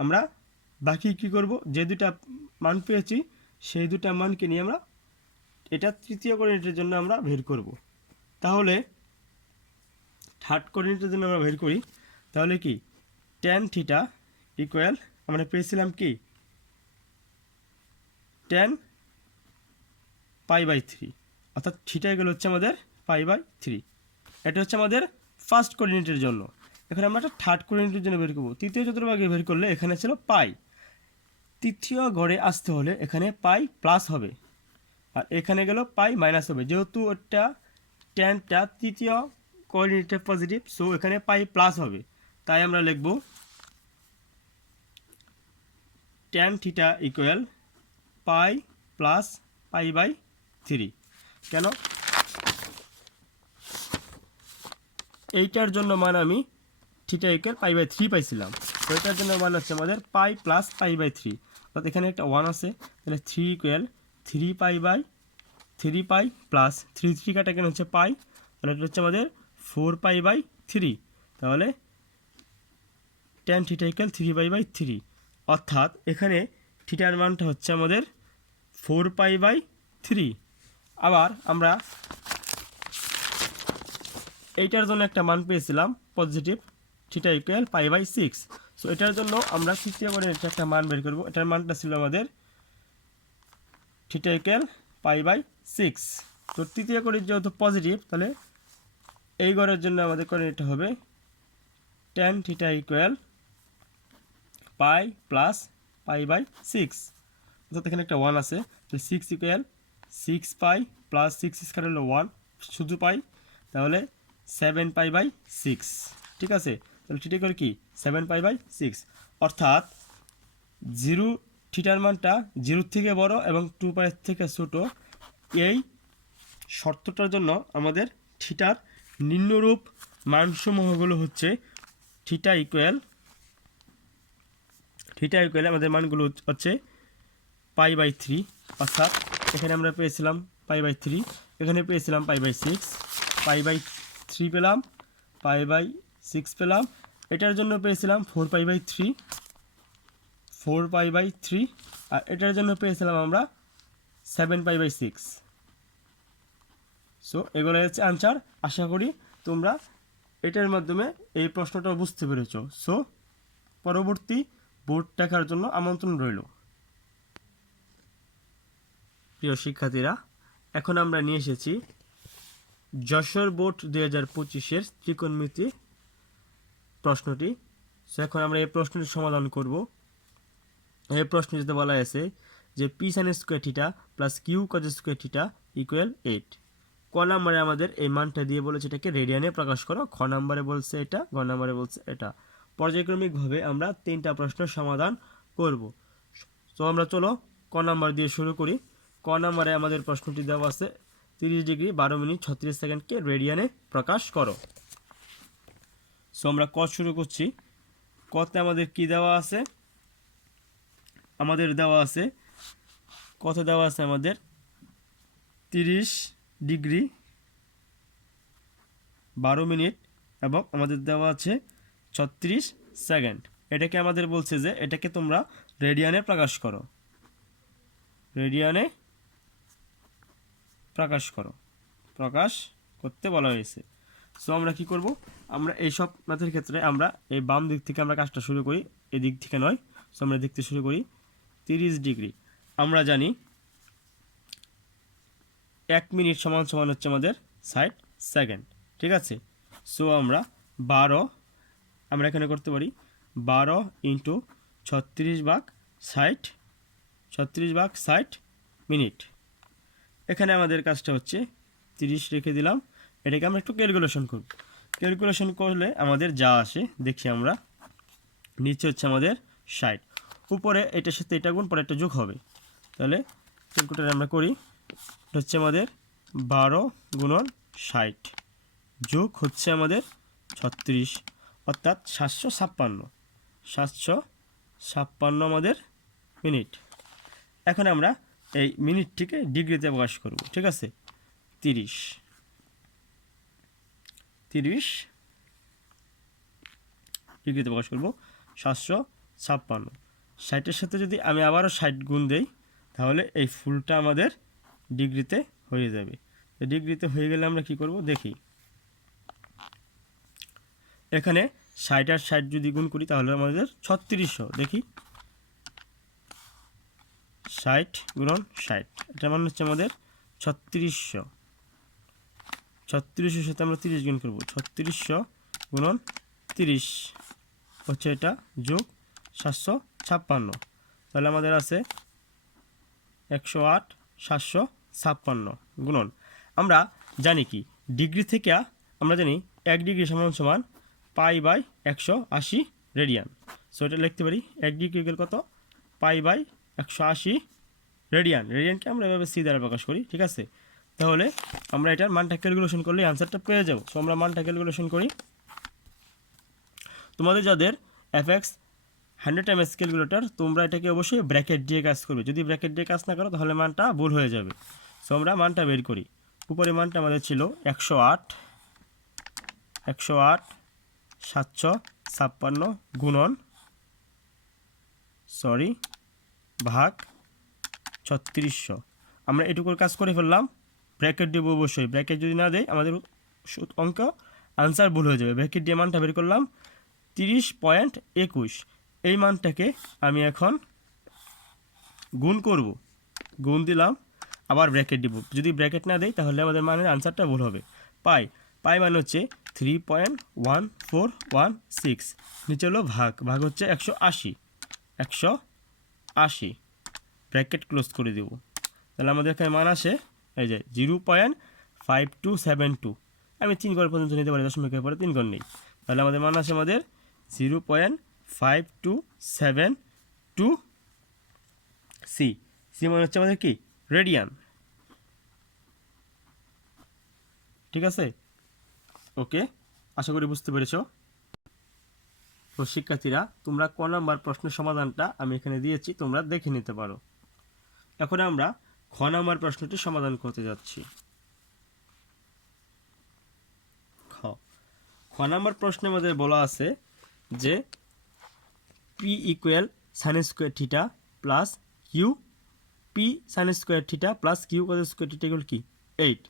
আমরা বাকি কী করব, যে দুটা মান পেয়েছি সেই দুটা মানকে নিয়ে আমরা এটা তৃতীয় কোঅর্ডিনেটের জন্য আমরা বের করব। তাহলে থার্ড কোঅর্ডিনেটের জন্য আমরা বের করি, তাহলে কি tan θ ইকুয়াল আমরা পেয়েছিলাম কি tan π/3, অর্থাৎ থিটা এগুলো হচ্ছে আমাদের π/3। এটা হচ্ছে আমাদের ফার্স্ট কোঅর্ডিনেটের জন্য। এখন আমরা একটা থার্ড কোঅর্ডিনেটের জন্য বের করব। তৃতীয় চতুর্ভাগে বের করলে এখানে ছিল পাই, তৃতীয় ঘরে আসতে হলে এখানে পাই প্লাস হবে, আর এখানে গেল পাই মাইনাস হবে। যেহেতু এটা ট্যানটা তৃতীয় কোঅর্ডিনেটে পজিটিভ, সো এখানে পাই প্লাস হবে। তাই আমরা লিখব tan θ ইকুয়াল পাই প্লাস π/3। কেন, এইটার জন্য মান আমি থিটা ইকুয়াল π/3 পাইছিলাম, তো এটার জন্য মান হচ্ছে আমাদের পাই প্লাস π/3, অর্থাৎ এখানে একটা 1 আছে, তাহলে 3 ইকুয়াল 3π/3 পাই প্লাস 3 কাটা কেন হচ্ছে পাই, তাহলে এটা হচ্ছে আমাদের 4π/3। তাহলে tan θ ইকুয়াল 3π/3, অর্থাৎ এখানে থিটার মানটা হচ্ছে আমাদের 4π/3। আবার আমরা এইটার জন্য একটা মান পেয়েছিলাম পজিটিভ, θ ইকুয়াল π/6। সো এটার জন্য আমরা তৃতীয় কোঅর্ডিনেটে একটা মান বের করব। এটার মানটা ছিল আমাদের θ ইকুয়াল π/6। তো তৃতীয় কোঅর্ডিনেট যেহেতু পজিটিভ, তাহলে এই ঘরের জন্য আমাদের কোঅর্ডিনেট হবে tan θ ইকুয়াল পাই প্লাস π/6, অর্থাৎ এখানে একটা 1 আছে, তাহলে 6 ইকুয়াল 6π প্লাস 6 স্কয়ার হলো 1 শুধু পাই, তাহলে 7π/6, ঠিক আছে। তো তাহলে থিটা ইকুয়াল কি 7π/6, অর্থাৎ 0 থিটার মানটা 0 থেকে বড় এবং 2π থেকে ছোট। এই শর্তটার জন্য আমাদের থিটার নিম্নরূপ মানসমূহগুলো হচ্ছে থিটা ইকুয়াল আমাদের মানগুলো হচ্ছে π/3, অর্থাৎ এখানে আমরা পেয়েছিলাম π/3, এখানে পেয়েছিলাম π/6, π/3 পেলাম, π/6 পেলাম, এটার জন্য পেয়েছিলাম 4π/3, আর এটার জন্য পেয়েছিলাম আমরা 7π/6। সো এগুলো হচ্ছে আনসার। আশা করি তোমরা এটার মাধ্যমে এই প্রশ্নটা বুঝতে পেরেছো। সো পরবর্তী বোর্ড দেখার জন্য আমন্ত্রণ রইল। প্রিয় শিক্ষার্থীরা, এখন আমরা নিয়ে এসেছি যশোর বোর্ড 2025-এর ত্রিকোণমিতি প্রশ্নটি। সো এখন আমরা এই প্রশ্নটি সমাধান করব। এই প্রশ্নে যেটা বলা আছে যে P sine square theta plus Q cos square theta equal 8। ক নম্বরে আমাদের এই মানটা দিয়ে বলেছে এটাকে রেডিয়ানে প্রকাশ করো, খ নম্বরে বলছে এটা, গ নম্বরে বলছে এটা। পর্যায়ক্রমিকভাবে আমরা 3টা প্রশ্নের সমাধান করব। তো আমরা চলো ক নম্বর দিয়ে শুরু করি। ক নম্বরে আমাদের প্রশ্নটি দেওয়া আছে 30 ডিগ্রি 12 মিনিট 36 সেকেন্ডকে রেডিয়ানে প্রকাশ করো। সো আমরা ক শুরু করছি। কতে আমাদের কি দেওয়া আছে? আমাদের দেওয়া আছে কত দেওয়া আছে আমাদের 30 ডিগ্রি 12 মিনিট এবং আমাদের দেওয়া আছে 36 সেকেন্ড। এটাকে আমাদের বলছে যে এটাকে তোমরা রেডিয়ানে প্রকাশ করো, রেডিয়ানে প্রকাশ করতে বলা হয়েছে। সো আমরা কি করব? আমরা এই সব ম্যাথের ক্ষেত্রে আমরা এই বাম দিক থেকে আমরা কাজটা শুরু করি, এই দিক থেকে নয়। সো আমরা দেখতে শুরু করি 30 ডিগ্রি। আমরা জানি 1 মিনিট সমান সমান হচ্ছে আমাদের 60 সেকেন্ড, ঠিক আছে। সো আমরা 12 আমরা এখানে করতে পারি 12 ইন্টু 36/60 মিনিট। এখানে আমাদের কাজটা হচ্ছে 30 রেখে দিলাম। এটাকে আমরা একটু ক্যালকুলেশন করব। ক্যালকুলেশন করলে আমাদের যা আসে দেখি আমরা, নিচে হচ্ছে আমাদের 60, উপরে এটার সাথে এটা গুণ, পরে একটা যোগ হবে। তাহলে ক্যালকুলেটর আমরা করি, এটা হচ্ছে আমাদের 12 গুণন 60 যোগ হচ্ছে আমাদের 36, অর্থাৎ 756 আমাদের মিনিট। এখন আমরা এই মিনিটটিকে ডিগ্রিতে প্রকাশ করব, ঠিক আছে। 30 ডিগ্রিতে প্রকাশ করব 756। 60-এর সাথে যদি আমি আবারও 60 গুণ দেই তাহলে এই ফুলটা আমাদের ডিগ্রিতে হয়ে যাবে। তো ডিগ্রিতে হয়ে গেলে আমরা কি করব দেখি। এখানে 60 আর 60 যদি গুণ করি তাহলে আমাদের 3600। দেখি 60 গুণন 60, এটা মানে হচ্ছে আমাদের 3600। 3600 সাথে আমরা 30 গুণ করব, 3600 গুণন 30 হচ্ছে এটা, যোগ 756। তাহলে আমাদের আছে 108 756 গুণন। আমরা জানি কি ডিগ্রি থেকে আমরা জানি 1 ডিগ্রি সমান সমান π/180 রেডিয়ান। সো এটা লিখতে পারি 1 ডিগ্রি ইকুয়াল কত? π/180 রেডিয়ান। রেডিয়ানকে আমরা এভাবে সি দ্বারা প্রকাশ করি, ঠিক আছে। তাহলে আমরা এটার মানটা ক্যালকুলেশন করলে আনসারটা পেয়ে যাব। সো আমরা মানটা ক্যালকুলেশন করি। তোমাদের যাদের fx 100 ক্যালকুলেটর, তোমরা এটাকে অবশ্যই ব্র্যাকেট দিয়ে কাজ করবে। যদি ব্র্যাকেট দিয়ে কাজ না করো তাহলে মানটা ভুল হয়ে যাবে। সো আমরা মানটা বের করি। উপরে মানটা আমাদের ছিল 108 756 গুণন ভাগ 3600। আমরা এটুকুর কাজ করে ফেললাম। ব্র্যাকেট দেবো অবশ্যই, ব্র্যাকেট যদি না দেয় আমাদের অঙ্ক আনসার ভুল হয়ে যাবে। ব্র্যাকেট দিয়ে মানটা বের করলাম 30.21। এই মানটাকে আমি এখন গুণ করব, গুণ দিলাম, আবার ব্র্যাকেট দিব। যদি ব্র্যাকেট না দেয় তাহলে আমাদের মানের আনসারটা ভুল হবে। পাই মানে হচ্ছে 3.1416, নিচে হলো ভাগ হচ্ছে 180, ব্র্যাকেট ক্লোজ করে দেব। তাহলে আমাদের এখানে মান আসে এই যে 0.5272। আমি 3 ঘর পর্যন্ত নিতে পারি, দশমিকের পরে 3 ঘর নেই। তাহলে আমাদের মান আসে আমাদের 0.5272 সি। সি মানে হচ্ছে আমাদের কি রেডিয়ান। ঠিক আছে, ওকে, আশা করি বুঝতে পেরেছো। তো শিক্ষার্থীরা, তোমরা ক নাম্বার প্রশ্নের সমাধানটা আমি এখানে দিয়েছি, তোমরা দেখে নিতে পারো। এখন আমরা খ নাম্বার প্রশ্নটি সমাধান করতে যাচ্ছি। খ নাম্বার প্রশ্নের মধ্যে বলা আছে যে P equal sine square theta plus Q, P sine square theta plus Q cos square theta equal কি 8,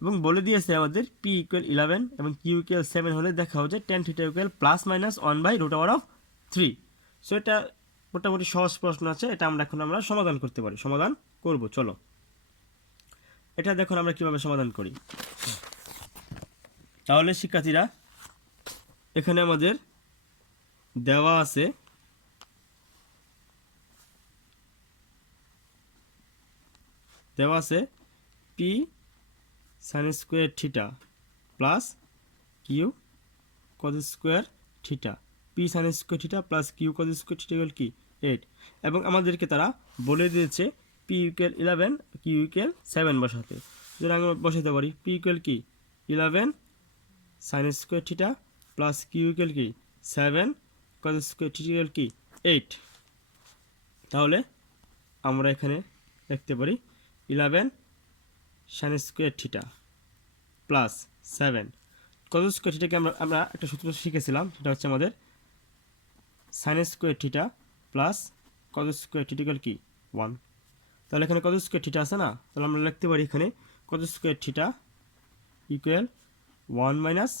এবং বলে দিয়েছে আমাদের পি ইকুয়াল 11 এবং কিউ ইকুয়াল 7 হলে দেখা হচ্ছে tan theta equal plus minus 1/√3। So এটা মোটামুটি সহজ প্রশ্ন আছে, এটা আমরা সমাধান করতে পারি, সমাধান করব। চলো এটা দেখুন আমরা কিভাবে সমাধান করি। তাহলে শিক্ষার্থীরা, এখানে আমাদের দেওয়া আছে P sine square theta plus Q cos square theta, P sine square theta plus Q cos square theta equal কি 8, এবং আমাদেরকে তারা বলে দিয়েছে পি ইকুয়াল 11 কিউ ইকুয়াল 7 বসাতে। সুতরাং আমরা বসাতে পারি পি ইকুয়াল কি 11 sine square theta plus Q equal কি 7 কজ স্কোয়ার থিটা ইকুয়াল কি 8। তাহলে আমরা এখানে লিখতে পারি 11 sine square theta plus 7 cos square থিটাকে আমরা একটা সূত্র শিখেছিলাম, সেটা হচ্ছে আমাদের sine square theta plus cos square theta equal কি 1। তাহলে এখানে কজ স্কোয়ার থিটা আছে না, তাহলে আমরা লিখতে পারি এখানে cause square theta equal 1 minus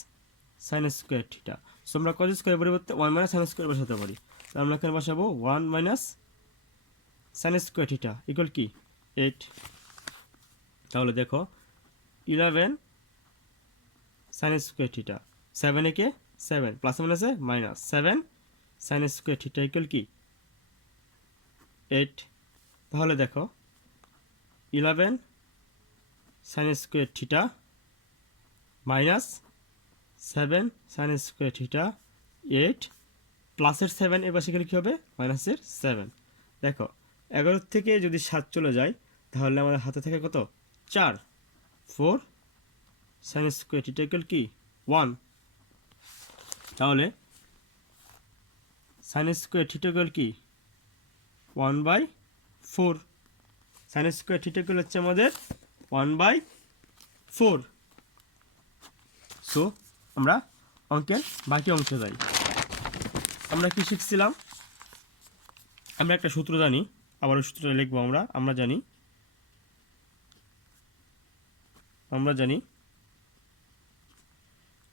sine square theta. So আমরা কজ স্কোয়ারের পরিবর্তে 1 মাইনাস সাইন স্কোয়ার বসাতে পারি। তাহলে আমরা এখানে বসাবো 1 minus sine square theta equal কি 8। তাহলে দেখো 11 সাইন স্কোয়ার থিটা, 7 একে 7 প্লাস মাইনাসে minus 7 sign square theta equal কি 8। তাহলে দেখো 11 sine square theta minus 7 sign square theta 8 প্লাসের 7 এবার সেখানে কী হবে মাইনাসের 7। দেখো 11 থেকে যদি 7 চলে যায় তাহলে আমাদের হাতে থাকে কত 4, 4 সাইন স্কোয়ার থিটা ইকুয়াল কি 1। তাহলে সাইন স্কোয়ার থিটা ইকুয়াল কি 1/4। সাইন স্কোয়ার থিটা ইকুয়াল হচ্ছে আমাদের 1/4। সো আমরা অঙ্কের বাকি অংশে যাই। আমরা কি শিখছিলাম, আমরা একটা সূত্র জানি, আবারও সূত্রটা লিখবো। আমরা জানি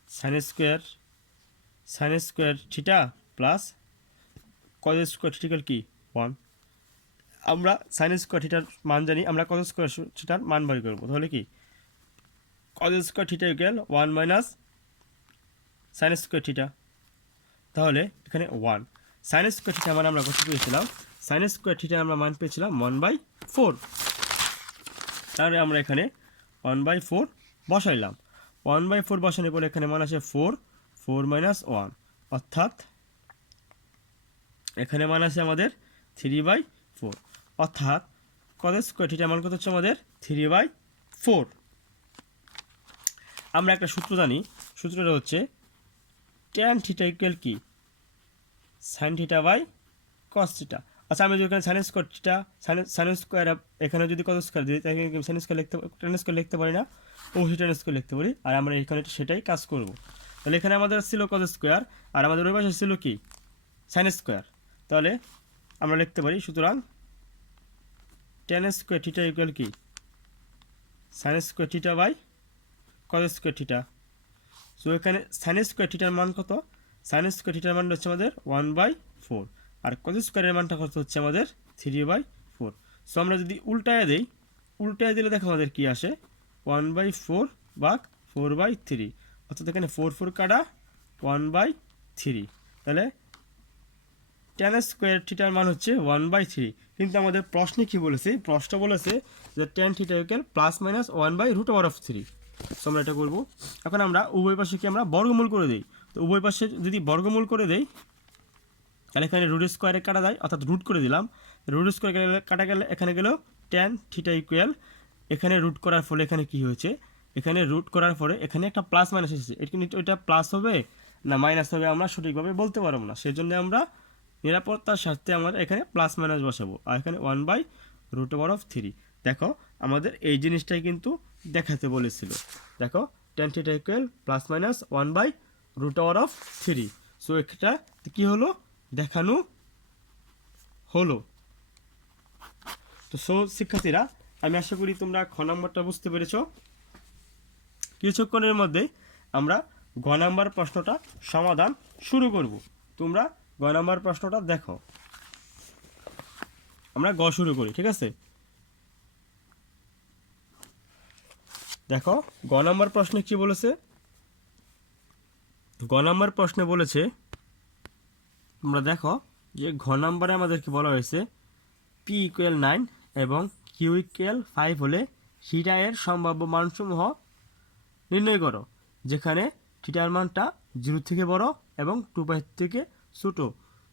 sign square theta plus cos square theta equal কি 1। আমরা সাইন স্কোয়ার থিটার মান জানি, আমরা কজ স্কোয়ার থিটার মান বের করব। তাহলে কি cause square theta equal 1 minus sine square theta. তাহলে এখানে 1 সাইন স্কোয়ার থিটা মান আমরা কত পেয়েছিলাম, সাইন স্কোয়ার থিটা আমরা মান পেয়েছিলাম 1/4। তাহলে আমরা এখানে 1/4 বসাইলাম। 1/4 বসানোর পরে এখানে মান আসে 4 মাইনাস 1, অর্থাৎ এখানে মান আছে আমাদের 3/4, অর্থাৎ কজ স্কোয়ার থিটার মান কত হচ্ছে আমাদের 3/4। আমরা একটা সূত্র জানি, সূত্রটা হচ্ছে ট্যান থিটা ইকুয়াল কি sine theta by cos theta. আচ্ছা, আমি যদি এখানে sine square theta sine square এখানে যদি কত স্কোয়ার দিই তাহলে সাইন স্কোয়ার ট্যান স্কোয়ার লিখতে পারি না, অবশ্যই ট্যান স্কোয়ার লিখতে পারি। আর আমরা এখানে সেটাই কাজ করব। তাহলে এখানে আমাদের ছিল কজ স্কোয়ার আর আমাদের ওই পাশে ছিল কি সাইন স্কোয়ার। তাহলে আমরা লিখতে পারি সুতরাং ট্যান স্কোয়ার থিটা ইকুয়াল কি sine square theta by cos square theta. So এখানে সাইন স্কোয়ার থিটার মান কত, সাইন স্কোয়ার থিটার মানটা হচ্ছে আমাদের 1/4 আর কজ স্কোয়ারের মানটা কত হচ্ছে আমাদের 3/4। সো আমরা যদি উল্টায় দিলে দেখো আমাদের কি আসে 1/4 ভাগ 4/3, অর্থাৎ এখানে 4 কাটা 1/3। তাহলে ট্যান স্কোয়ার থিটার মান হচ্ছে 1/3। কিন্তু আমাদের প্রশ্নে কি বলেছে, প্রশ্ন বলেছে যে tan theta equal plus minus 1/√3। So আমরা এটা করবো। এখন আমরা উভয় পাশে কি আমরা বর্গমূল করে দিই। তো উভয় পাশে যদি বর্গমূল করে দেই তাহলে এখানে রুট স্কোয়ারে কাটা যায়, অর্থাৎ রুট করে দিলাম। রুট স্কোয়ার কাটা গেলে এখানে গেল ট্যান থিটা ইকুয়াল, এখানে রুট করার ফলে এখানে কি হয়েছে, এখানে রুট করার পরে এখানে একটা প্লাস মাইনাস এসেছে, এটা প্লাস হবে না মাইনাস হবে আমরা সঠিকভাবে বলতে পারবো না। সেই জন্য আমরা নিরাপত্তার স্বার্থে আমরা এখানে প্লাস মাইনাস বসাবো, আর এখানে 1/√3। দেখো আমাদের এই জিনিসটাই কিন্তু দেখাতে বলেছিল। দেখো tan theta equal plus minus 1/√3। So এটা কি হলো, দেখানো হলো। তো সো শিক্ষার্থীরা, আমি আশা করি তোমরা খ নম্বরটা বুঝতে পেরেছো। কিছুক্ষণের মধ্যে আমরা গ নাম্বার প্রশ্নটা সমাধান শুরু করব। তোমরা গ নাম্বার প্রশ্নটা দেখো। আমরা গ শুরু করি, ঠিক আছে? দেখো গ নাম্বার প্রশ্নে কি বলেছে। গ নাম্বার প্রশ্নে বলেছে, তোমরা দেখো যে ঘ নাম্বারে আমাদেরকে বলা হয়েছে পি ইকুয়াল 9 এবং কিউ ইকুয়াল 5 হলে থিটা এর সম্ভাব্য মানসমূহ নির্ণয় করো, যেখানে থিটার মানটা 0 থেকে বড় এবং 2π থেকে ছোট।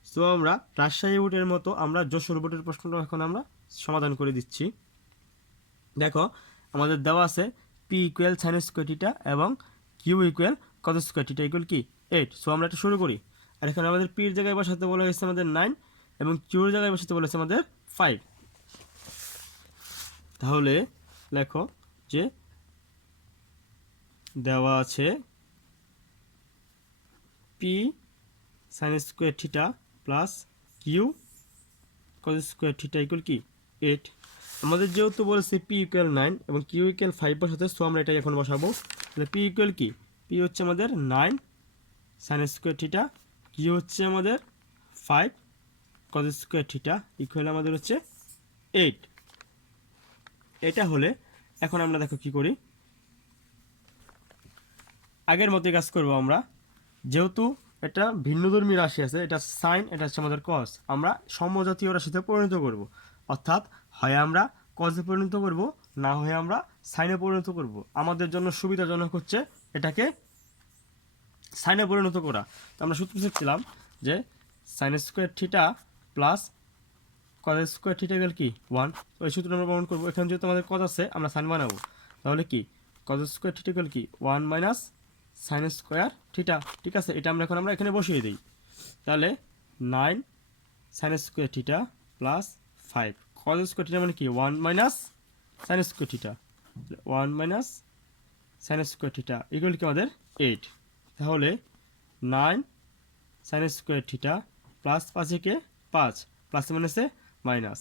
সো আমরা রাজশাহী বোর্ডের মতো আমরা যশোর বোর্ডের প্রশ্নটা এখন আমরা সমাধান করে দিচ্ছি। দেখো আমাদের দেওয়া আছে P equal sine square theta এবং কিউ ইকুয়াল কত স্কোয়ার থিটা ইকুয়াল কি 8। সো আমরা এটা শুরু করি। আর এখানে আমাদের পির জায়গায় বসাতে বলা হয়েছে আমাদের 9 এবং কিউর জায়গায় বসাতে বলেছে আমাদের 5। তাহলে লেখো যে দেওয়া আছে P sine square theta plus Q cos square theta equal কি 8। আমাদের যেহেতু বলেছে পি ইকুয়াল 9 এবং কিউ ইকুয়াল 5 বসাতে, সো আমরা এটাই এখন বসাবো। তাহলে পি ইকুয়াল কি, পি হচ্ছে আমাদের 9 সাইন স্কোয়ার থিটা, কিউ হচ্ছে আমাদের 5 কজ স্কোয়ার থিটা ইকুয়াল আমাদের হচ্ছে 8। এটা হলে এখন আমরা দেখো কি করি, আগের মতোই কাজ করব আমরা। যেহেতু এটা ভিন্নধর্মী রাশি আছে, এটা সাইন, এটা হচ্ছে আমাদের কস, আমরা সমজাতীয় রাশিতে পরিণত করব। অর্থাৎ হয় আমরা কসে পরিণত করব, না হয় আমরা সাইনে পরিণত করব। আমাদের জন্য সুবিধাজনক হচ্ছে এটাকে সাইনে পরিণত করা। তো আমরা সূত্র শিখছিলাম যে sign square theta plus cos square theta equal কি 1। তো এই সূত্র আমরা প্রমাণ করবো। এখানে যেহেতু আমাদের কস আছে আমরা সাইন বানাবো, তাহলে কি কস স্কোয়ার থিটা ইকুয়াল কি 1 মাইনাস সাইন স্কোয়ার থিটা। ঠিক আছে, এটা আমরা এখানে বসিয়ে দিই। তাহলে 9 sign square theta plus 5 cos square theta মানে কি 1 minus sine square theta, 1 minus sine square theta equal কি আমাদের 8। তাহলে 9 সাইন স্কোয়ার থিটা প্লাস 5 একে 5 প্লাস মাইনাসে minus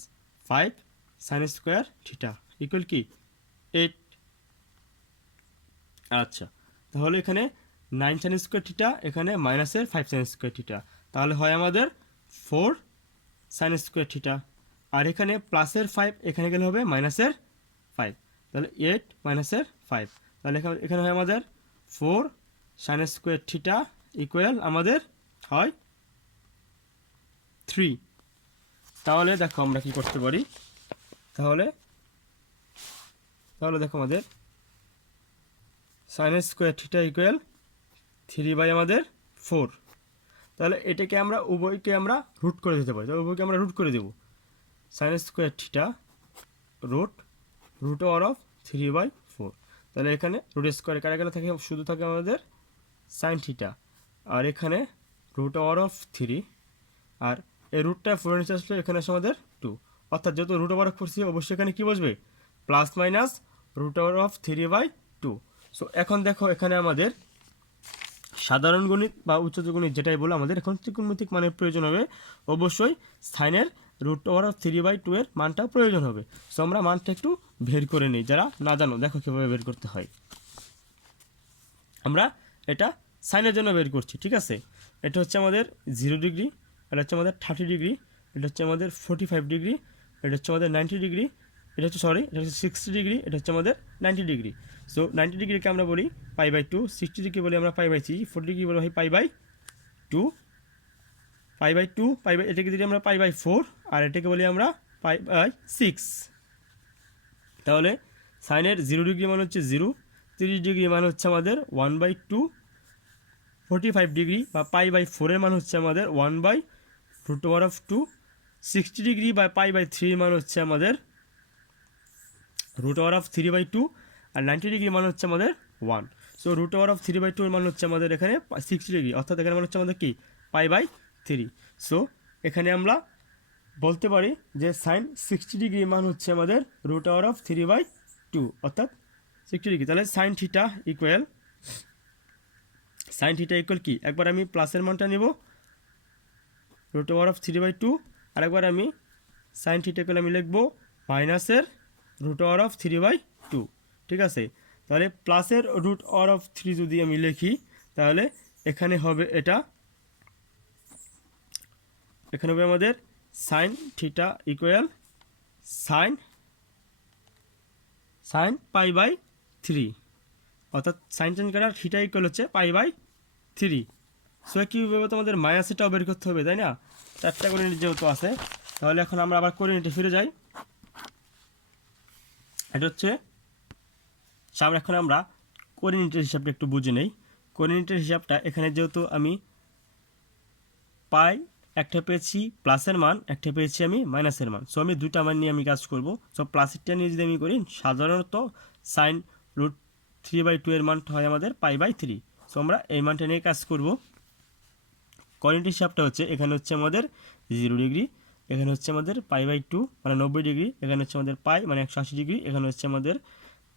5 sign square theta equal কি 8। আচ্ছা, তাহলে এখানে 9 সাইন স্কোয়ার থিটা, এখানে মাইনাসের 5 সাইন স্কোয়ার থিটা, তাহলে হয় আমাদের 4 সাইন স্কোয়ার থিটা। আর এখানে প্লাসের 5 এখানে গেলে হবে মাইনাসের 5, তাহলে 8 মাইনাসের 5, তাহলে এখানে হয় আমাদের 4 সাইন স্কোয়ার থিটা ইকুয়াল আমাদের হয় 3। তাহলে দেখো আমরা কি করতে পারি, তাহলে দেখো আমাদের সাইন স্কোয়ার থিটা ইকুয়াল 3 আমাদের 4। তাহলে এটাকে আমরা উভয়কে আমরা রুট করে দিতে পারি, তাহলে উভয়কে আমরা রুট করে দেব। Sine square theta root over of 3/4। তাহলে এখানে রুট স্কোয়ার কাটা গেলে থাকে শুধু থাকে আমাদের সাইন থিটা, আর এখানে রুট ওভার অফ 3, আর এই রুটটা 4 নিচে আসলে এখানে আসে আমাদের 2। অর্থাৎ যেহেতু রুট ওভার অফ করছি অবশ্যই এখানে কী বসবে, plus minus root over of 3/2। So এখন দেখো এখানে আমাদের সাধারণ গণিত বা উচ্চতর গণিত যেটাই বলো, আমাদের এখন ত্রিকোণমিতিক মানের প্রয়োজন হবে। অবশ্যই সাইনের রুট ওভার অফ 3/2 এর মানটা প্রয়োজন হবে। সো আমরা মানটা একটু বের করে নিই, যারা না জানো দেখো কীভাবে বের করতে হয়। আমরা এটা সাইনের জন্য বের করছি, ঠিক আছে? এটা হচ্ছে আমাদের 0 ডিগ্রি, এটা হচ্ছে আমাদের 30 ডিগ্রি, এটা হচ্ছে আমাদের 45 ডিগ্রি, এটা হচ্ছে আমাদের 90 ডিগ্রি, এটা হচ্ছে এটা হচ্ছে 60 ডিগ্রি, এটা হচ্ছে আমাদের 90 ডিগ্রি। সো 90 ডিগ্রিকে আমরা বলি π/2, 60 ডিগ্রি বলি আমরা π/3, 40 ডিগ্রি বলি হয় π/2, এটাকে যদি আমরা π/4, আর এটাকে বলি আমরা π/6। তাহলে সাইনের 0 ডিগ্রি মান হচ্ছে 0, 30 ডিগ্রি মান হচ্ছে আমাদের 1/2, 45 ডিগ্রি বা পাই বাই 4 মান হচ্ছে আমাদের 1/√2। 60 ডিগ্রি বা পাই বাই 3 মান হচ্ছে আমাদের √3/2। আর 90 ডিগ্রি মান হচ্ছে আমাদের 1। সো √3/2 এর মান হচ্ছে আমাদের এখানে 60 ডিগ্রি, অর্থাৎ এখানে মান হচ্ছে আমাদের কি পাই বাই 3। সো এখানে আমরা বলতে পারি যে সাইন 60 ডিগ্রি মান হচ্ছে আমাদের √3/2, অর্থাৎ 60 ডিগ্রি। তাহলে সাইন থিটা ইকুয়াল কি, একবার আমি প্লাসের মানটা নেব √3/2, আর একবার আমি সাইন থিটা ইকুয়াল আমি লিখবো মাইনাসের √3/2। ঠিক আছে, তাহলে প্লাসের √3 যদি আমি লিখি তাহলে এখানে হবে আমাদের sine theta equal sine pi by 3, অর্থাৎ সাইন চেঞ্জ করার থিটা ইকুয়াল হচ্ছে পাই বাই 3। সো কীভাবে তোমাদের মাইনাসটাও বের করতে হবে, তাই না? 4টা কোঅর্ডিনেট যেহেতু আছে, তাহলে এখন আমরা আবার কোঅর্ডিনেটে ফিরে যাই। এটা হচ্ছে এখন আমরা কোঅর্ডিনেটের হিসাবটা একটু বুঝে নেই। কোঅর্ডিনেটের হিসাবটা এখানে যেহেতু আমি পাই একটা পেয়েছি প্লাসের মান, একটা পেয়েছি আমি মাইনাসের মান। সো আমি দুইটা মান নিয়ে আমি কাজ করব। সো প্লাসেরটা নিয়ে যদি আমি করি, সাধারণত সাইন √3/2 এর মানটা হয় আমাদের পাই বাই 3। সো আমরা এই মানটা নিয়ে কাজ করব। কোঅর্ডিনেটের হিসাবটা হচ্ছে এখানে হচ্ছে আমাদের 0 ডিগ্রি, এখানে হচ্ছে আমাদের পাই বাই 2 মানে 90 ডিগ্রি, এখানে হচ্ছে আমাদের পাই মানে 180 ডিগ্রি, এখানে হচ্ছে আমাদের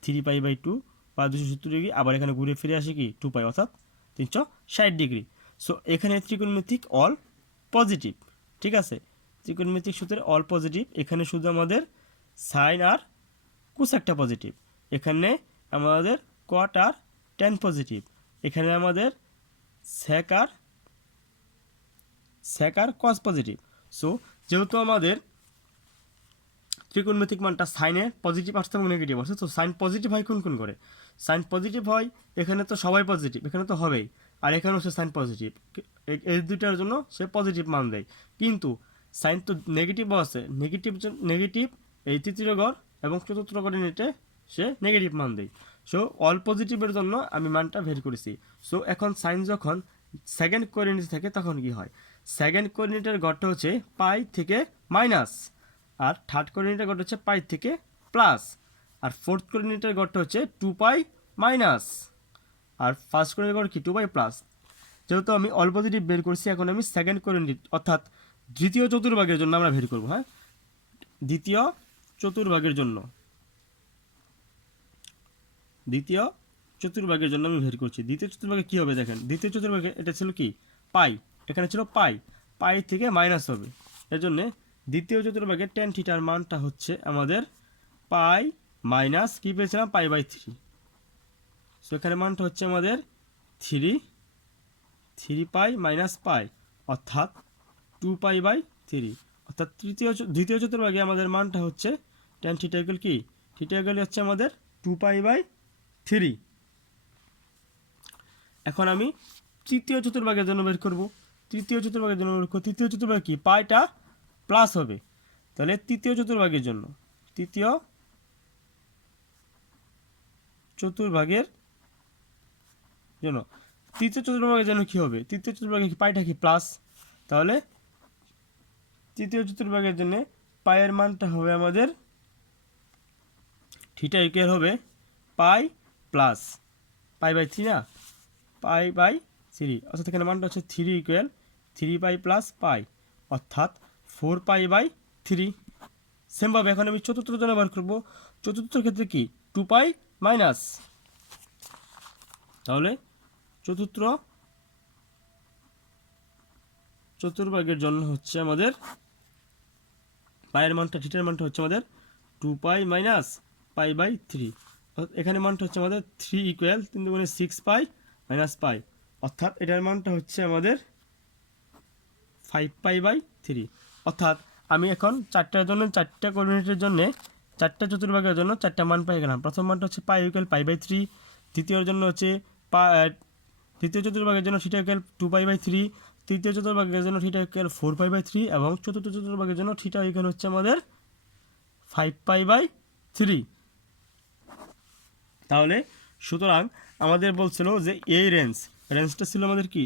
3 পাই বাই 2 বা 270 ডিগ্রি, আবার এখানে ঘুরে ফিরে আসে কি 2 পাই, অর্থাৎ 360 ডিগ্রি। সো এখানে ত্রিকোণমিতিক অল পজিটিভ। ঠিক আছে, ত্রিকোণমিতিক সূত্রে অল পজিটিভ। এখানে শুধু আমাদের সাইন আর কোস একটা পজিটিভ, এখানে আমাদের কট আর ট্যান পজিটিভ, এখানে আমাদের সেক আর কস পজিটিভ। সো যেহেতু আমাদের ত্রিকোণমিতিক মানটা সাইনে পজিটিভ আসছে এবং নেগেটিভ আসছে, তো সাইন পজিটিভ হয় কোন করে? সাইন পজিটিভ হয় এখানে, তো সবাই পজিটিভ, এখানে তো হবেই, আর এখানেও সে সাইন পজিটিভ, এই দুইটার জন্য সে পজিটিভ মান দেয়। কিন্তু সাইন তো নেগেটিভও আছে, নেগেটিভ এই তৃতীয় ঘর এবং চতুর্থ কোঅর্ডিনেটে সে নেগেটিভ মান দেয়। সো অল পজিটিভের জন্য আমি মানটা বের করেছি। সো এখন সাইন যখন সেকেন্ড কোঅর্ডিনেট থাকে তখন কি হয়? সেকেন্ড কোঅর্ডিনেটের ঘরটা হচ্ছে পাই থেকে মাইনাস, আর থার্ড কোঅর্ডিনেটের ঘরটা হচ্ছে পাই থেকে প্লাস, আর ফোর্থ কোঅর্ডিনেটের ঘরটা হচ্ছে 2 পাই মাইনাস, আর ফার্স্ট কোঅর্ডিনেটের ঘর কি 2 পাই প্লাস। যেহেতু আমি অল পজিটিভ বের করছি, এখন আমি সেকেন্ড কোঅর্ডিনেট অর্থাৎ দ্বিতীয় চতুর্ভাগের জন্য আমরা বের করব। হ্যাঁ, দ্বিতীয় চতুর্ভাগের জন্য আমি বের করছি। দ্বিতীয় চতুর্ভাগে কি হবে দেখেন, দ্বিতীয় চতুর্ভাগে এটা ছিল কি পাই, এখানে ছিল পাই থেকে মাইনাস হবে। এর জন্য দ্বিতীয় চতুর্ভাগে ট্যান থিটার মানটা হচ্ছে আমাদের পাই মাইনাস কি পেয়েছিলাম পাই বাই 3। সো এখানে মানটা হচ্ছে আমাদের 3 পাই মাইনাস পাই, অর্থাৎ 2 পাই বাই 3। অর্থাৎ দ্বিতীয় চতুর্ভাগে আমাদের মানটা হচ্ছে ট্যান থিটা ইকুয়াল কি, থিটা ইকুয়াল হচ্ছে আমাদের 2 পাই বাই 3। এখন আমি তৃতীয় চতুর্ভাগের জন্য বের করব। তৃতীয় চতুর্ভাগে কি পাইটা প্লাস হবে, তাহলে তৃতীয় চতুর্ভাগের জন্য তৃতীয় চতুর্ভাগের জন্য কি হবে? তৃতীয় চতুর্ভাগে কি পাইটা কি প্লাস, তাহলে তৃতীয় চতুর্ভাগের জন্য পায়ের মানটা হবে আমাদের থিটা ইকুয়াল হবে পাই প্লাস পাই বাই 3 না, পাই বাই 3, অর্থাৎ এখানে মানটা হচ্ছে 3 ইকুয়াল 3 পাই প্লাস পাই, অর্থাৎ 4 পাই বাই 3। সেমভাবে এখন আমি চতুর্থ জন্য বার করবো। চতুর্থের ক্ষেত্রে কি 2 পাই মাইনাস, তাহলে চতুর্ভাগের জন্য হচ্ছে আমাদের পায়ের মানটা থিটার মানটা হচ্ছে আমাদের 2 পাই মাইনাস পাই বাই 3। এখানে মানটা হচ্ছে আমাদের 3 ইকুয়াল 3 দুগুণে 6 পাই মাইনাস পাই, অর্থাৎ এটার মানটা হচ্ছে আমাদের 5 পাই বাই 3। অর্থাৎ আমি এখন চারটা কোঅর্ডিনেটের জন্য 4টা চতুর্ভাগের জন্য 4টা মান পেয়ে গেলাম। প্রথম মানটা হচ্ছে পাই ইকুয়াল পাই বাই 3, দ্বিতীয় জন্য হচ্ছে দ্বিতীয় চতুর্ভাগের জন্য থিটা ইকুয়াল 2 পাই বাই 3, তৃতীয় চতুর্ভাগের জন্য থিটা ইকুয়াল 4 পাই বাই 3, এবং চতুর্থ চতুর্ভাগের জন্য থিটা ইকুয়াল হচ্ছে আমাদের 5 পাই বাই 3। তাহলে সুতরাং আমাদের বলছিল যে এই রেঞ্জটা ছিল আমাদের কি,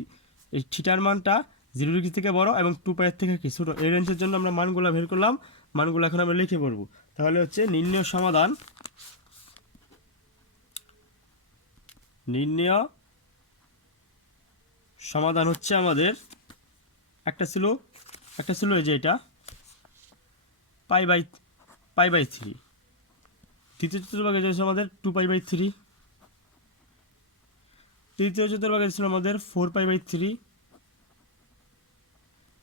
এই থিটার মানটা 0 ডিগ্রি থেকে বড় এবং 2 পাইয়ের থেকে কি ছোট। এই রেঞ্জের জন্য আমরা মানগুলো বের করলাম, মানগুলো এখন আমরা লিখে পড়ব। তাহলে হচ্ছে নির্ণয় সমাধান হচ্ছে আমাদের একটা ছিল এই যে এটা পাই বাই 3, দ্বিতীয় চতুর্ভাগে ছিল আমাদের 2 পাই বাই 3, তৃতীয় চতুর্ভাগে ছিল আমাদের 4 পাই বাই 3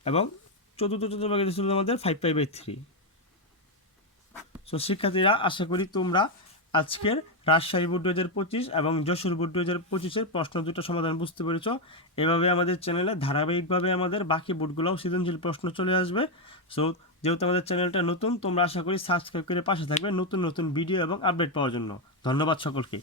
এবং চতুর্থ চতুর্ভাগে ছিল আমাদের 5 পাই বাই 3। সো শিক্ষার্থীরা, আশা করি তোমরা আজকের রাজশাহী বোর্ড 2025 এবং যশোর বোর্ড 2025-এর প্রশ্ন দুটো সমাধান বুঝতে পেরেছ। এভাবে আমাদের চ্যানেলে ধারাবাহিকভাবে আমাদের বাকি বোর্ডগুলোও সৃজনশীল প্রশ্ন চলে আসবে। সো যেহেতু আমাদের চ্যানেলটা নতুন, তোমরা আশা করি সাবস্ক্রাইব করে পাশে থাকবে নতুন নতুন ভিডিও এবং আপডেট পাওয়ার জন্য। ধন্যবাদ সকলকে।